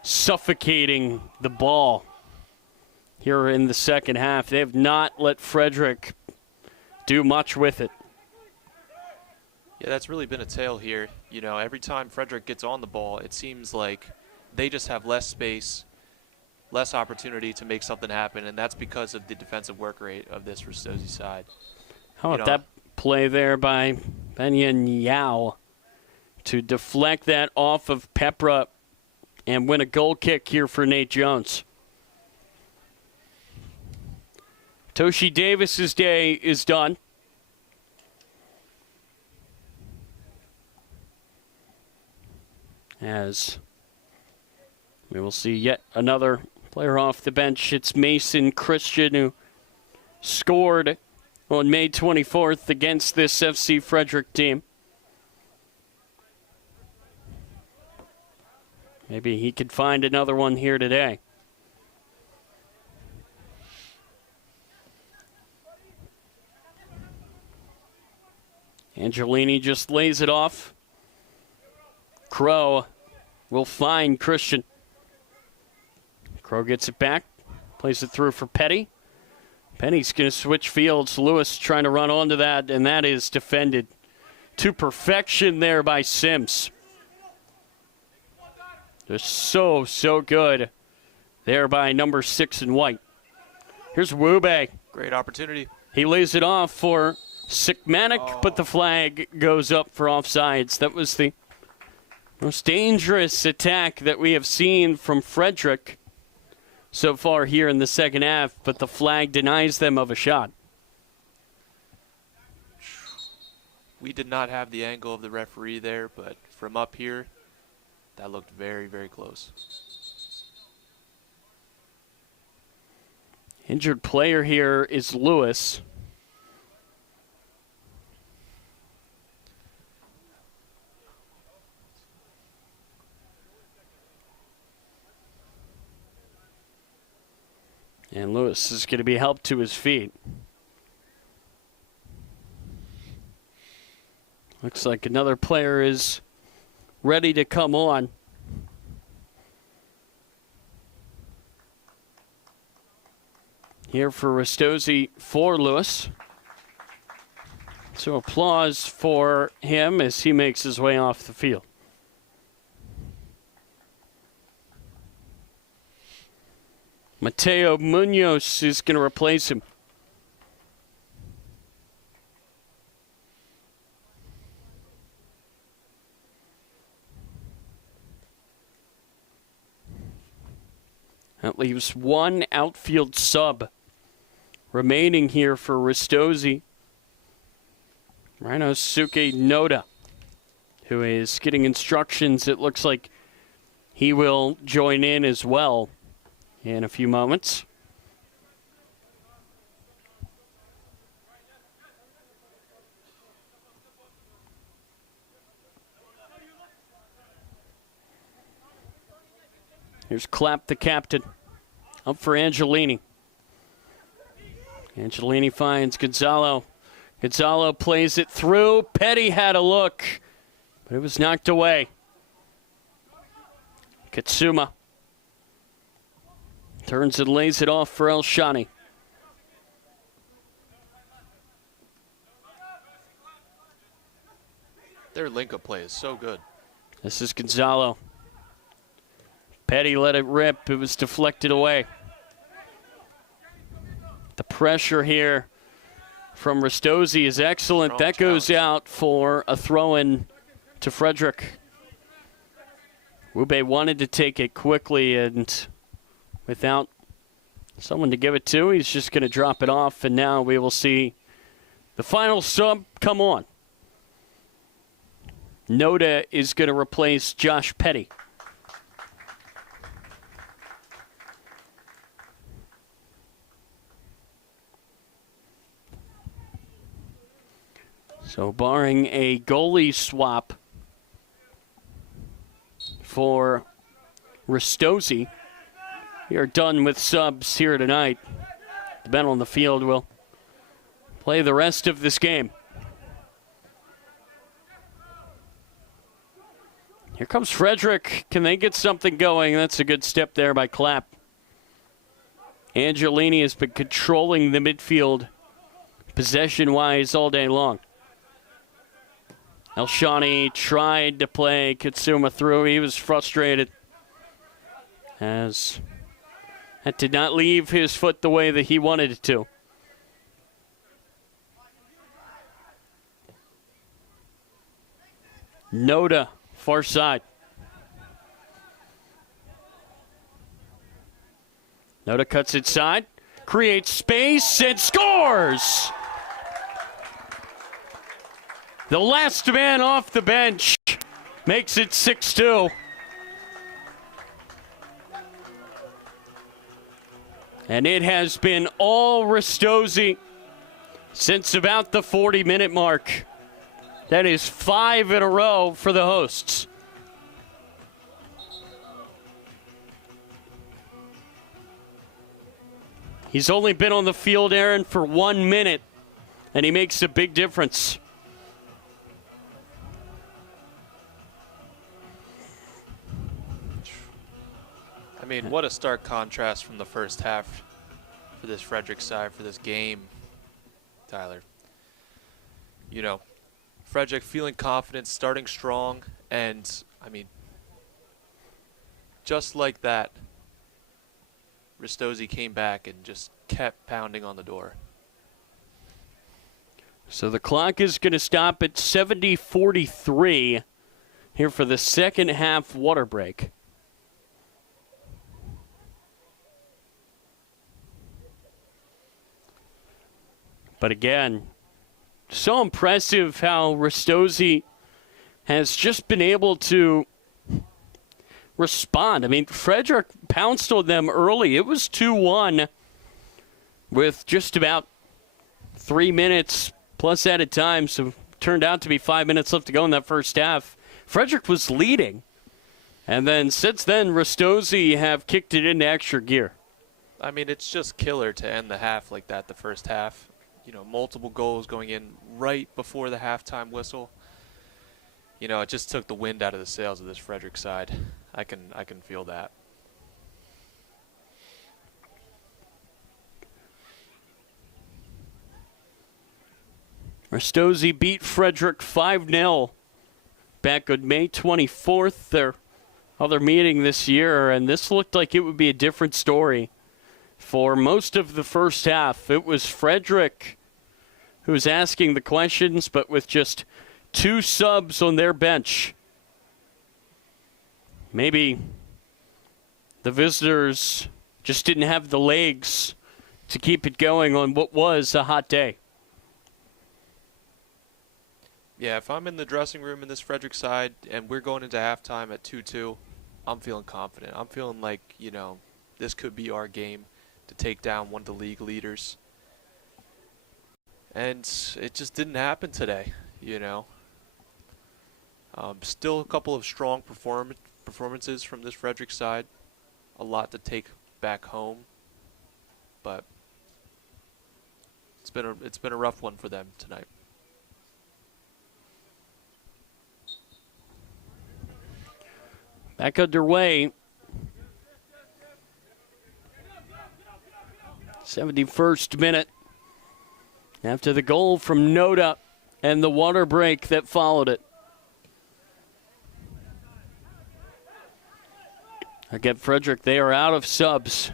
suffocating the ball here in the second half. They have not let Frederick do much with it. Yeah, that's really been a tale here. You know, every time Frederick gets on the ball, it seems like they just have less space, less opportunity to make something happen, and that's because of the defensive work rate of this Ristozi side. How about that play there by Benyan Yao to deflect that off of Pepra and win a goal kick here for Nate Jones. Toshi Davis's day is done. As we will see yet another player off the bench. It's Mason Christian, who scored on May 24th against this FC Frederick team. Maybe he could find another one here today. Angelini just lays it off. Crow will find Christian. Crow gets it back, plays it through for Petty. Petty's going to switch fields. Lewis trying to run onto that, and that is defended to perfection there by Sims. They're so good there by number 6 in white. Here's Wube. Great opportunity. He lays it off for Sikmanik, but the flag goes up for offsides. That was the most dangerous attack that we have seen from Frederick so far here in the second half, but the flag denies them of a shot. We did not have the angle of the referee there, but from up here, that looked very, very close. Injured player here is Lewis. And Lewis is going to be helped to his feet. Looks like another player is ready to come on. Here for Ristozi for Lewis. So applause for him as he makes his way off the field. Mateo Munoz is going to replace him. That leaves one outfield sub remaining here for Ristozi. Rinosuke Noda, who is getting instructions. It looks like he will join in as well in a few moments. Here's Clapp, the captain, up for Angelini. Angelini finds Gonzalo. Gonzalo plays it through. Petty had a look, but it was knocked away. Katsuma turns and lays it off for El Shani. Their link-up play is so good. This is Gonzalo. Petty let it rip. It was deflected away. The pressure here from Ristozi is excellent. That goes out for a throw-in to Frederick. Wube wanted to take it quickly, and without someone to give it to, he's just going to drop it off, and now we will see the final sub come on. Noda is going to replace Josh Petty. So barring a goalie swap for Ristozi, We are done with subs here tonight. The men on the field will play the rest of this game. Here comes Frederick. Can they get something going? That's a good step there by Clapp. Angelini has been controlling the midfield possession-wise all day long. Elshani tried to play Katsuma through. He was frustrated, as that did not leave his foot the way that he wanted it to. Noda, far side. Noda cuts inside, creates space, and scores! The last man off the bench makes it 6-2. And it has been all Ristozi since about the 40-minute mark. That is 5 in a row for the hosts. He's only been on the field, Aaron, for 1 minute, and he makes a big difference. I mean, what a stark contrast from the first half for this Frederick side, for this game, Tyler. You know, Frederick feeling confident, starting strong, and, I mean, just like that, Ristozi came back and just kept pounding on the door. So the clock is going to stop at 70:43 here for the second half water break. But again, so impressive how Ristozi has just been able to respond. I mean, Frederick pounced on them early. It was 2-1 with just about 3 minutes plus added time, so turned out to be 5 minutes left to go in that first half. Frederick was leading, and then since then, Ristozi have kicked it into extra gear. I mean, it's just killer to end the half like that, the first half. You know, multiple goals going in right before the halftime whistle. You know, it just took the wind out of the sails of this Frederick side. I can feel that. Ristozi beat Frederick 5-0 back on May 24th, their other meeting this year, and this looked like it would be a different story. For most of the first half, it was Frederick who was asking the questions, but with just 2 subs on their bench. Maybe the visitors just didn't have the legs to keep it going on what was a hot day. Yeah, if I'm in the dressing room in this Frederick side and we're going into halftime at 2-2, I'm feeling confident. I'm feeling like, you know, this could be our game to take down one of the league leaders. And it just didn't happen today, you know. Still a couple of strong performances from this Frederick side. A lot to take back home. But it's been a rough one for them tonight. Back underway. 71st minute. After the goal from Noda and the water break that followed it. Again, Frederick, they are out of subs.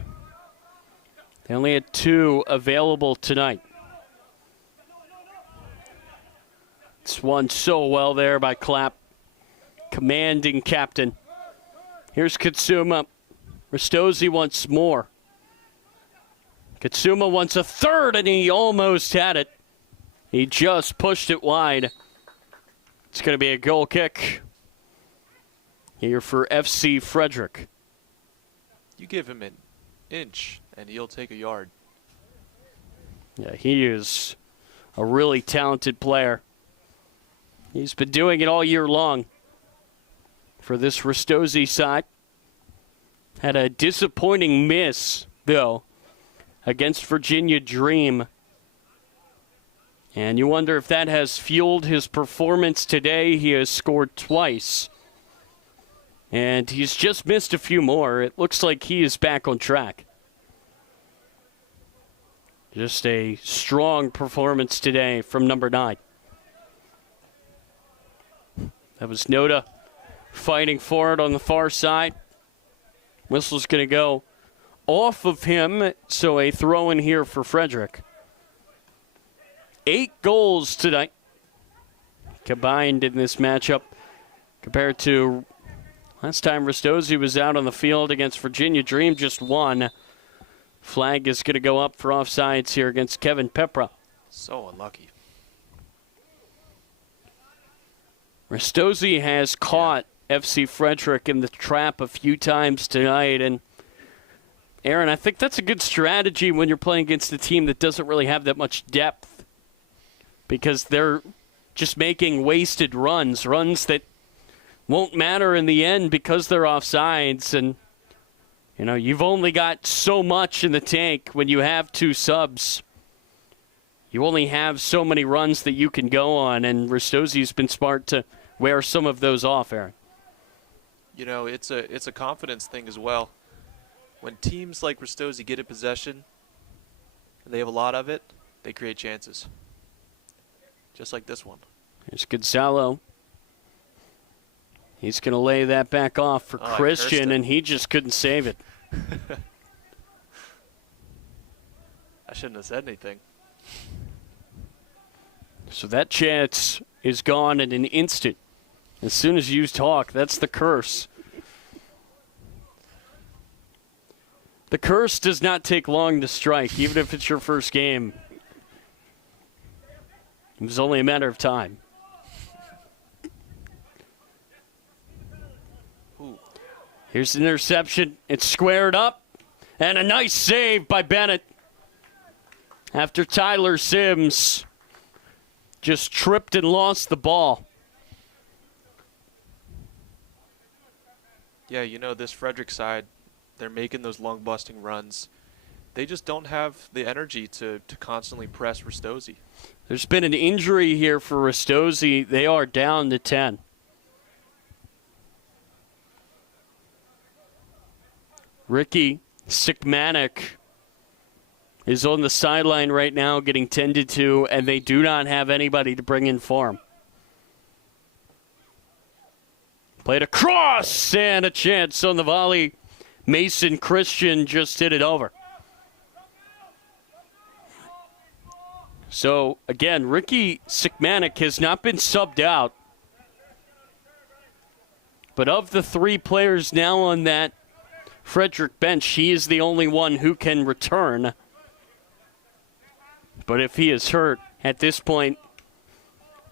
They only had 2 available tonight. It's won so well there by Clapp. Commanding captain. Here's Katsuma. Ristozi wants more. Katsuma wants a third, and he almost had it. He just pushed it wide. It's going to be a goal kick here for FC Frederick. You give him an inch, and he'll take a yard. Yeah, he is a really talented player. He's been doing it all year long for this Ristozi side. Had a disappointing miss, though, against Virginia Dream. And you wonder if that has fueled his performance today. He has scored twice. And he's just missed a few more. It looks like he is back on track. Just a strong performance today from number 9. That was Noda fighting for it on the far side. Whistle's going to go off of him, so a throw in here for Frederick. 8 goals tonight combined in this matchup compared to last time Ristozi was out on the field against Virginia Dream, just 1. Flag is going to go up for offsides here against Kevin Pepra. So unlucky. Ristozi has caught FC Frederick in the trap a few times tonight. And, Aaron, I think that's a good strategy when you're playing against a team that doesn't really have that much depth, because they're just making wasted runs that won't matter in the end because they're offsides. And, you know, you've only got so much in the tank when you have 2 subs. You only have so many runs that you can go on, and Ristozi's been smart to wear some of those off, Aaron. You know, it's a confidence thing as well. When teams like Ristozi get in possession, and they have a lot of it, they create chances. Just like this one. Here's Gonzalo. He's going to lay that back off for Christian, and he just couldn't save it. I shouldn't have said anything. So that chance is gone in an instant. As soon as you talk, that's the curse. The curse does not take long to strike, even if it's your first game. It was only a matter of time. Ooh. Here's the interception. It's squared up. And a nice save by Bennett. After Tyler Sims just tripped and lost the ball. Yeah, you know, this Frederick side, they're making those long busting runs. They just don't have the energy to constantly press Ristozi. There's been an injury here for Ristozi. They are down to 10. Ricky Sikmanek is on the sideline right now getting tended to, and they do not have anybody to bring in for him. Played across, and a chance on the volley. Mason Christian just hit it over. So, again, Ricky Sikmanek has not been subbed out. But of the 3 players now on that Frederick bench, he is the only one who can return. But if he is hurt at this point,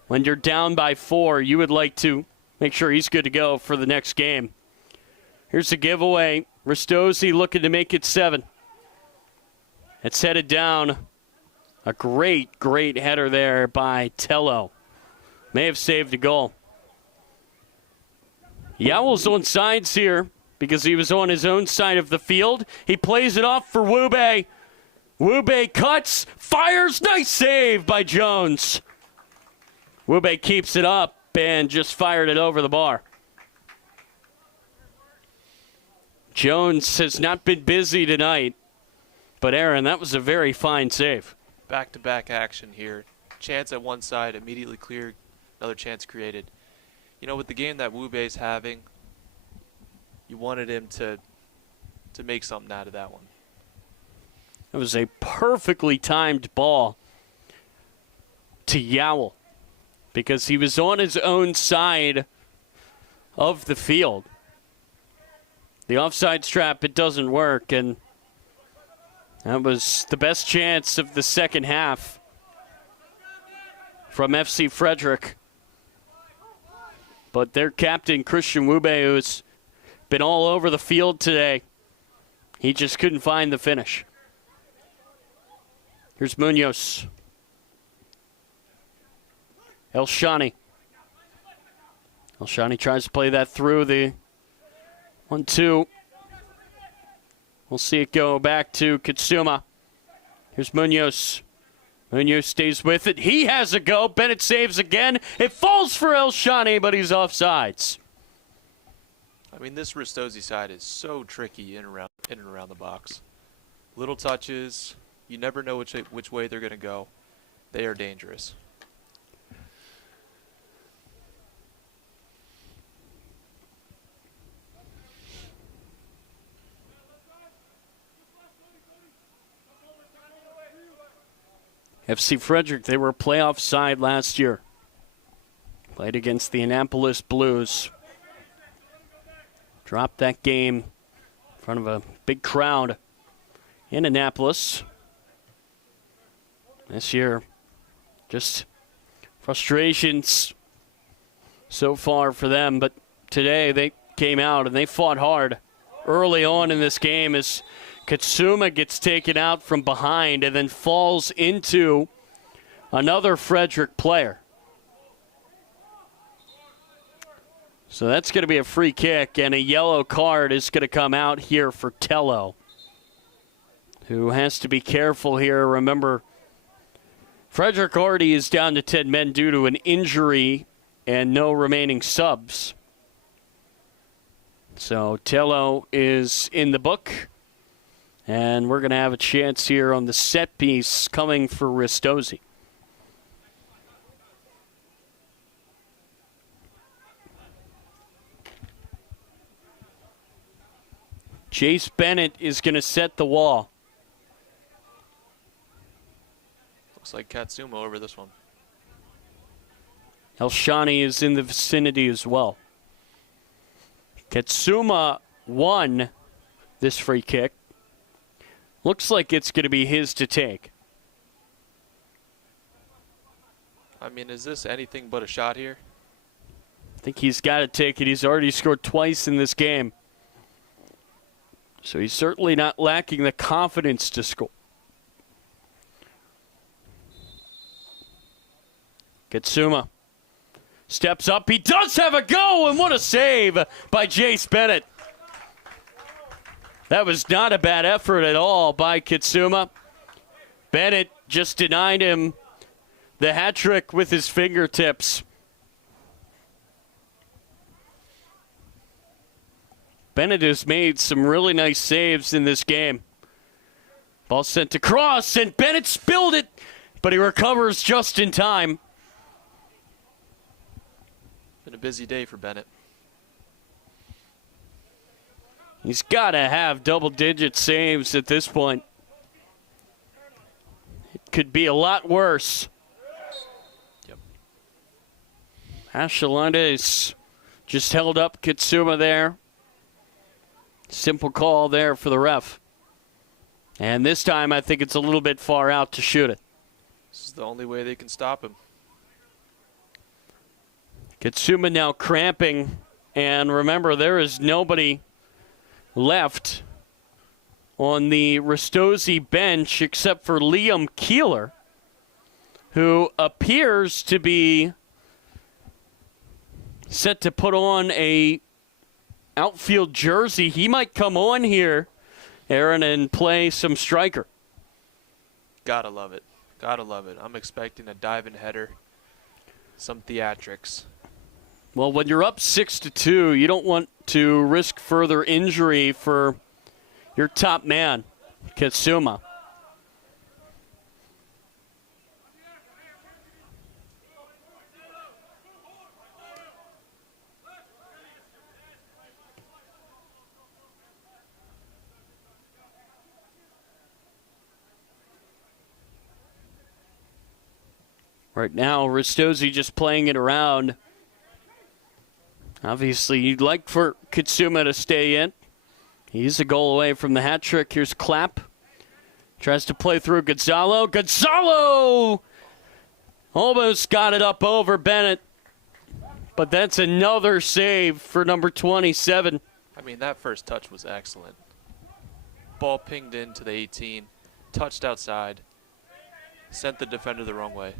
when you're down by 4, you would like to make sure he's good to go for the next game. Here's a giveaway. Ristozi looking to make it 7. It's headed down. A great header there by Tello. May have saved a goal. Yowell's on sides here because he was on his own side of the field. He plays it off for Wube. Wube cuts, fires, nice save by Jones. Wube keeps it up and just fired it over the bar. Jones has not been busy tonight, but Aaron, that was a very fine save. Back-to-back action here. Chance at one side, immediately cleared, another chance created. You know, with the game that Wube's having, you wanted him to make something out of that one. It was a perfectly timed ball to Yowell because he was on his own side of the field. The offside trap, it doesn't work, and that was the best chance of the second half from FC Frederick. But their captain, Christian Wube, who's been all over the field today, he just couldn't find the finish. Here's Munoz. Elshani. Elshani tries to play that through the 1-2. We'll see it go back to Katsuma. Here's Munoz. Munoz stays with it. He has a go. Bennett saves again. It falls for Elshani, but he's offsides. I mean, this Ristozi side is so tricky in and around the box. Little touches. You never know which way they're going to go. They are dangerous. FC Frederick, they were a playoff side last year. Played against the Annapolis Blues. Dropped that game in front of a big crowd in Annapolis. This year, just frustrations so far for them. But today they came out and they fought hard early on in this game as Katsuma gets taken out from behind and then falls into another Frederick player. So that's going to be a free kick, and a yellow card is going to come out here for Tello, who has to be careful here. Remember, Frederick already is down to 10 men due to an injury and no remaining subs. So Tello is in the book. And we're going to have a chance here on the set piece coming for Ristozi. Jace Bennett is going to set the wall. Looks like Katsuma over this one. Elshani is in the vicinity as well. Katsuma won this free kick. Looks like it's going to be his to take. I mean, is this anything but a shot here? I think he's got to take it. He's already scored twice in this game. So he's certainly not lacking the confidence to score. Katsuma steps up. He does have a go, and what a save by Jace Bennett. That was not a bad effort at all by Katsuma. Bennett just denied him the hat trick with his fingertips. Bennett has made some really nice saves in this game. Ball sent across, and Bennett spilled it, but he recovers just in time. Been a busy day for Bennett. He's got to have double-digit saves at this point. It could be a lot worse. Yep. Ashalanda just held up Katsuma there. Simple call there for the ref. And this time I think it's a little bit far out to shoot it. This is the only way they can stop him. Katsuma now cramping. And remember, there is nobody left on the Ristozi bench except for Liam Keeler, who appears to be set to put on a outfield jersey. He might come on here, Aaron, and play some striker. Gotta love it. Gotta love it. I'm expecting a diving header, some theatrics. Well, when you're up 6-2, you don't want to risk further injury for your top man, Katsuma. Right now, Ristozi just playing it around. Obviously, you'd like for Katsuma to stay in. He's a goal away from the hat trick. Here's Clapp. Tries to play through Gonzalo. Gonzalo almost got it up over Bennett. But that's another save for number 27. I mean, that first touch was excellent. Ball pinged into the 18, touched outside, sent the defender the wrong way.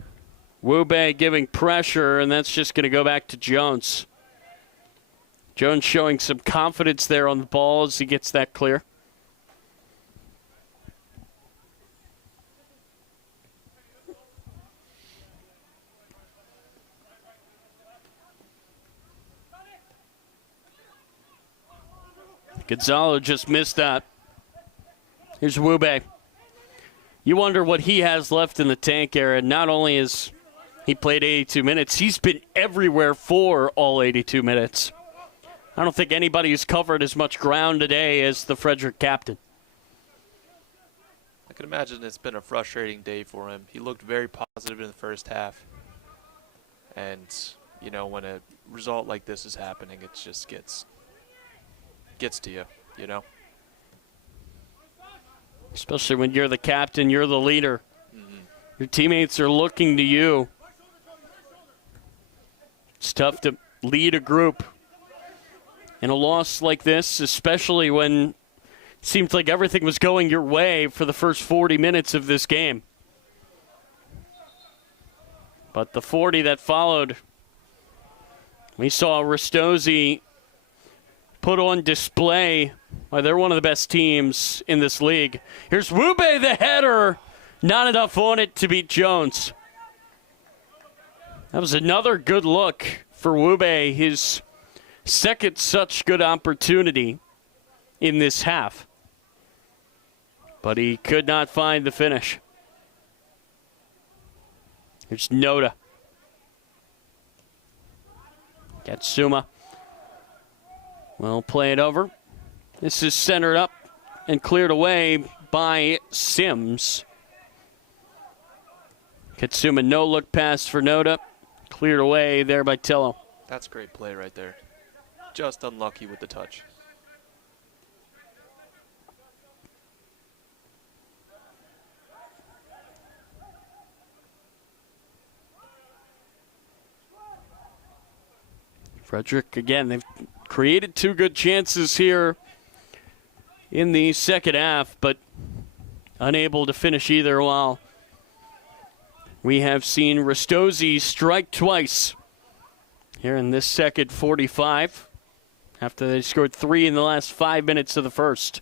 Wube giving pressure, and that's just going to go back to Jones. Jones showing some confidence there on the ball as he gets that clear. Gonzalo just missed that. Here's Wube. You wonder what he has left in the tank, Aaron. Not only has he played 82 minutes, he's been everywhere for all 82 minutes. I don't think anybody's covered as much ground today as the Frederick captain. I can imagine it's been a frustrating day for him. He looked very positive in the first half. And, you know, when a result like this is happening, it just gets to you, you know? Especially when you're the captain, you're the leader. Your teammates are looking to you. It's tough to lead a group in a loss like this, especially when it seemed like everything was going your way for the first 40 minutes of this game. But the 40 that followed, we saw Ristozi put on display why they're one of the best teams in this league. Here's Wube, the header. Not enough on it to beat Jones. That was another good look for Wube, his second such good opportunity in this half. But he could not find the finish. Here's Noda. Katsuma will play it over. This is centered up and cleared away by Sims. Katsuma, no look pass for Noda. Cleared away there by Tello. That's great play right there. Just unlucky with the touch. Frederick, again, they've created two good chances here in the second half, but unable to finish either, while we have seen Ristozi strike twice here in this second 45 after they scored 3 in the last 5 minutes of the first.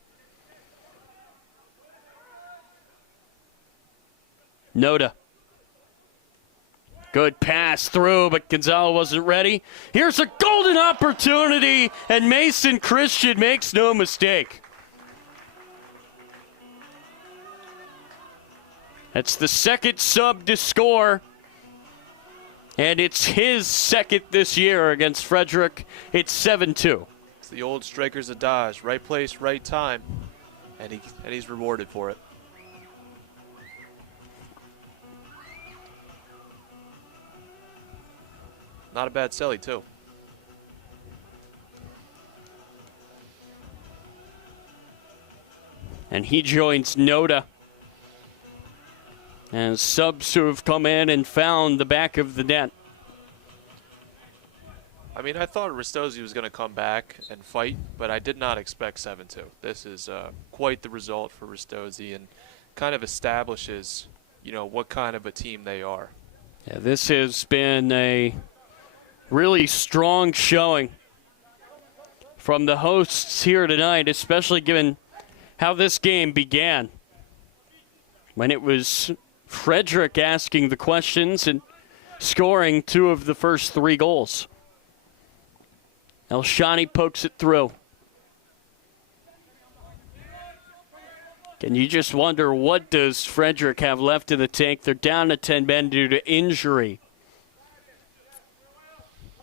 Noda. Good pass through, but Gonzalo wasn't ready. Here's a golden opportunity, and Mason Christian makes no mistake. That's the second sub to score, and it's his second this year against Frederick. It's 7-2. It's the old strikers adage, right place, right time, and he's rewarded for it. Not a bad celly, too. And he joins Noda as subs who have come in and found the back of the net. I mean, I thought Ristozi was going to come back and fight, but I did not expect 7-2. This is quite the result for Ristozi and kind of establishes, you know, what kind of a team they are. Yeah, this has been a really strong showing from the hosts here tonight, especially given how this game began. When it was Frederick asking the questions and scoring 2 of the first 3 goals. Elshani pokes it through. And you just wonder, what does Frederick have left in the tank? They're down to 10 men due to injury.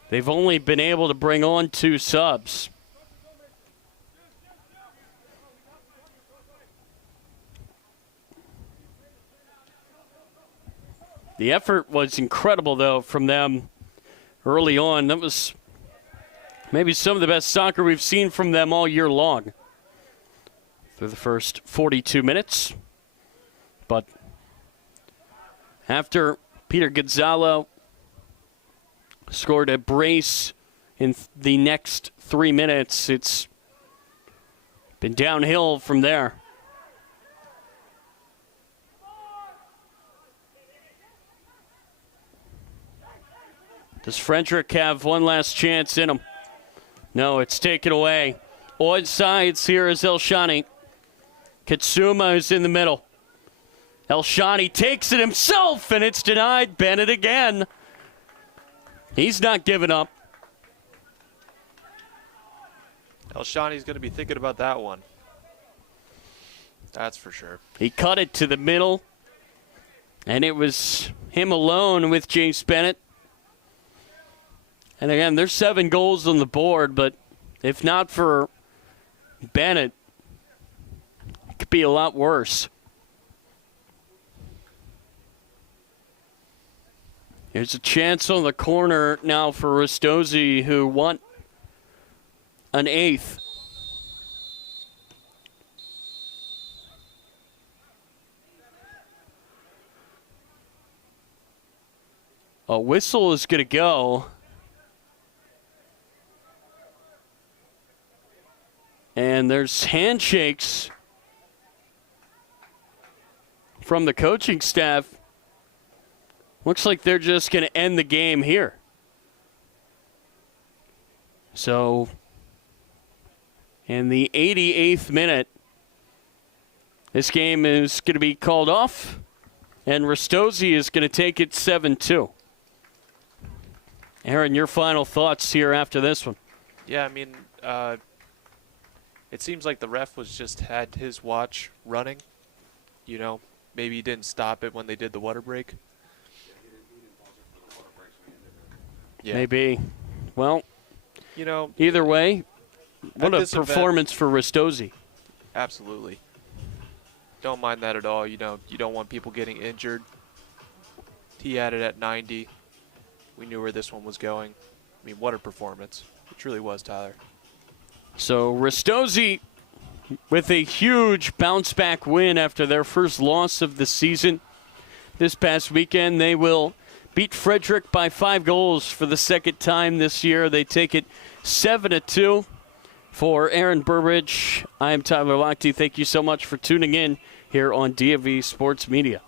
They've only been able to bring on 2 subs. The effort was incredible, though, from them early on. That was maybe some of the best soccer we've seen from them all year long through the first 42 minutes. But after Peter Gonzalo scored a brace in the next 3 minutes, it's been downhill from there. Does Frederick have one last chance in him? No, it's taken away. On sides here is Elshani. Katsuma is in the middle. Elshani takes it himself, and it's denied. Bennett again. He's not giving up. Elshani's going to be thinking about that one. That's for sure. He cut it to the middle, and it was him alone with James Bennett. And again, there's 7 goals on the board, but if not for Bennett, it could be a lot worse. There's a chance on the corner now for Ristozi, who want an 8th. A whistle is going to go. And there's handshakes from the coaching staff. Looks like they're just going to end the game here. So, in the 88th minute, this game is going to be called off, and Ristozi is going to take it 7-2. Aaron, your final thoughts here after this one? Yeah, I mean, it seems like the ref was just had his watch running. You know, maybe he didn't stop it when they did the water break. Yeah. Maybe. Well, you know, either way, what a this event- performance for Ristozi. Absolutely. Don't mind that at all. You know, you don't want people getting injured. He had it at 90. We knew where this one was going. I mean, what a performance. It truly was, Tyler. So Ristozi with a huge bounce-back win after their first loss of the season. This past weekend, they will beat Frederick by 5 goals for the second time this year. They take it 7-2. For Aaron Burbridge, I am Tyler Lochte. Thank you so much for tuning in here on DFV Sports Media.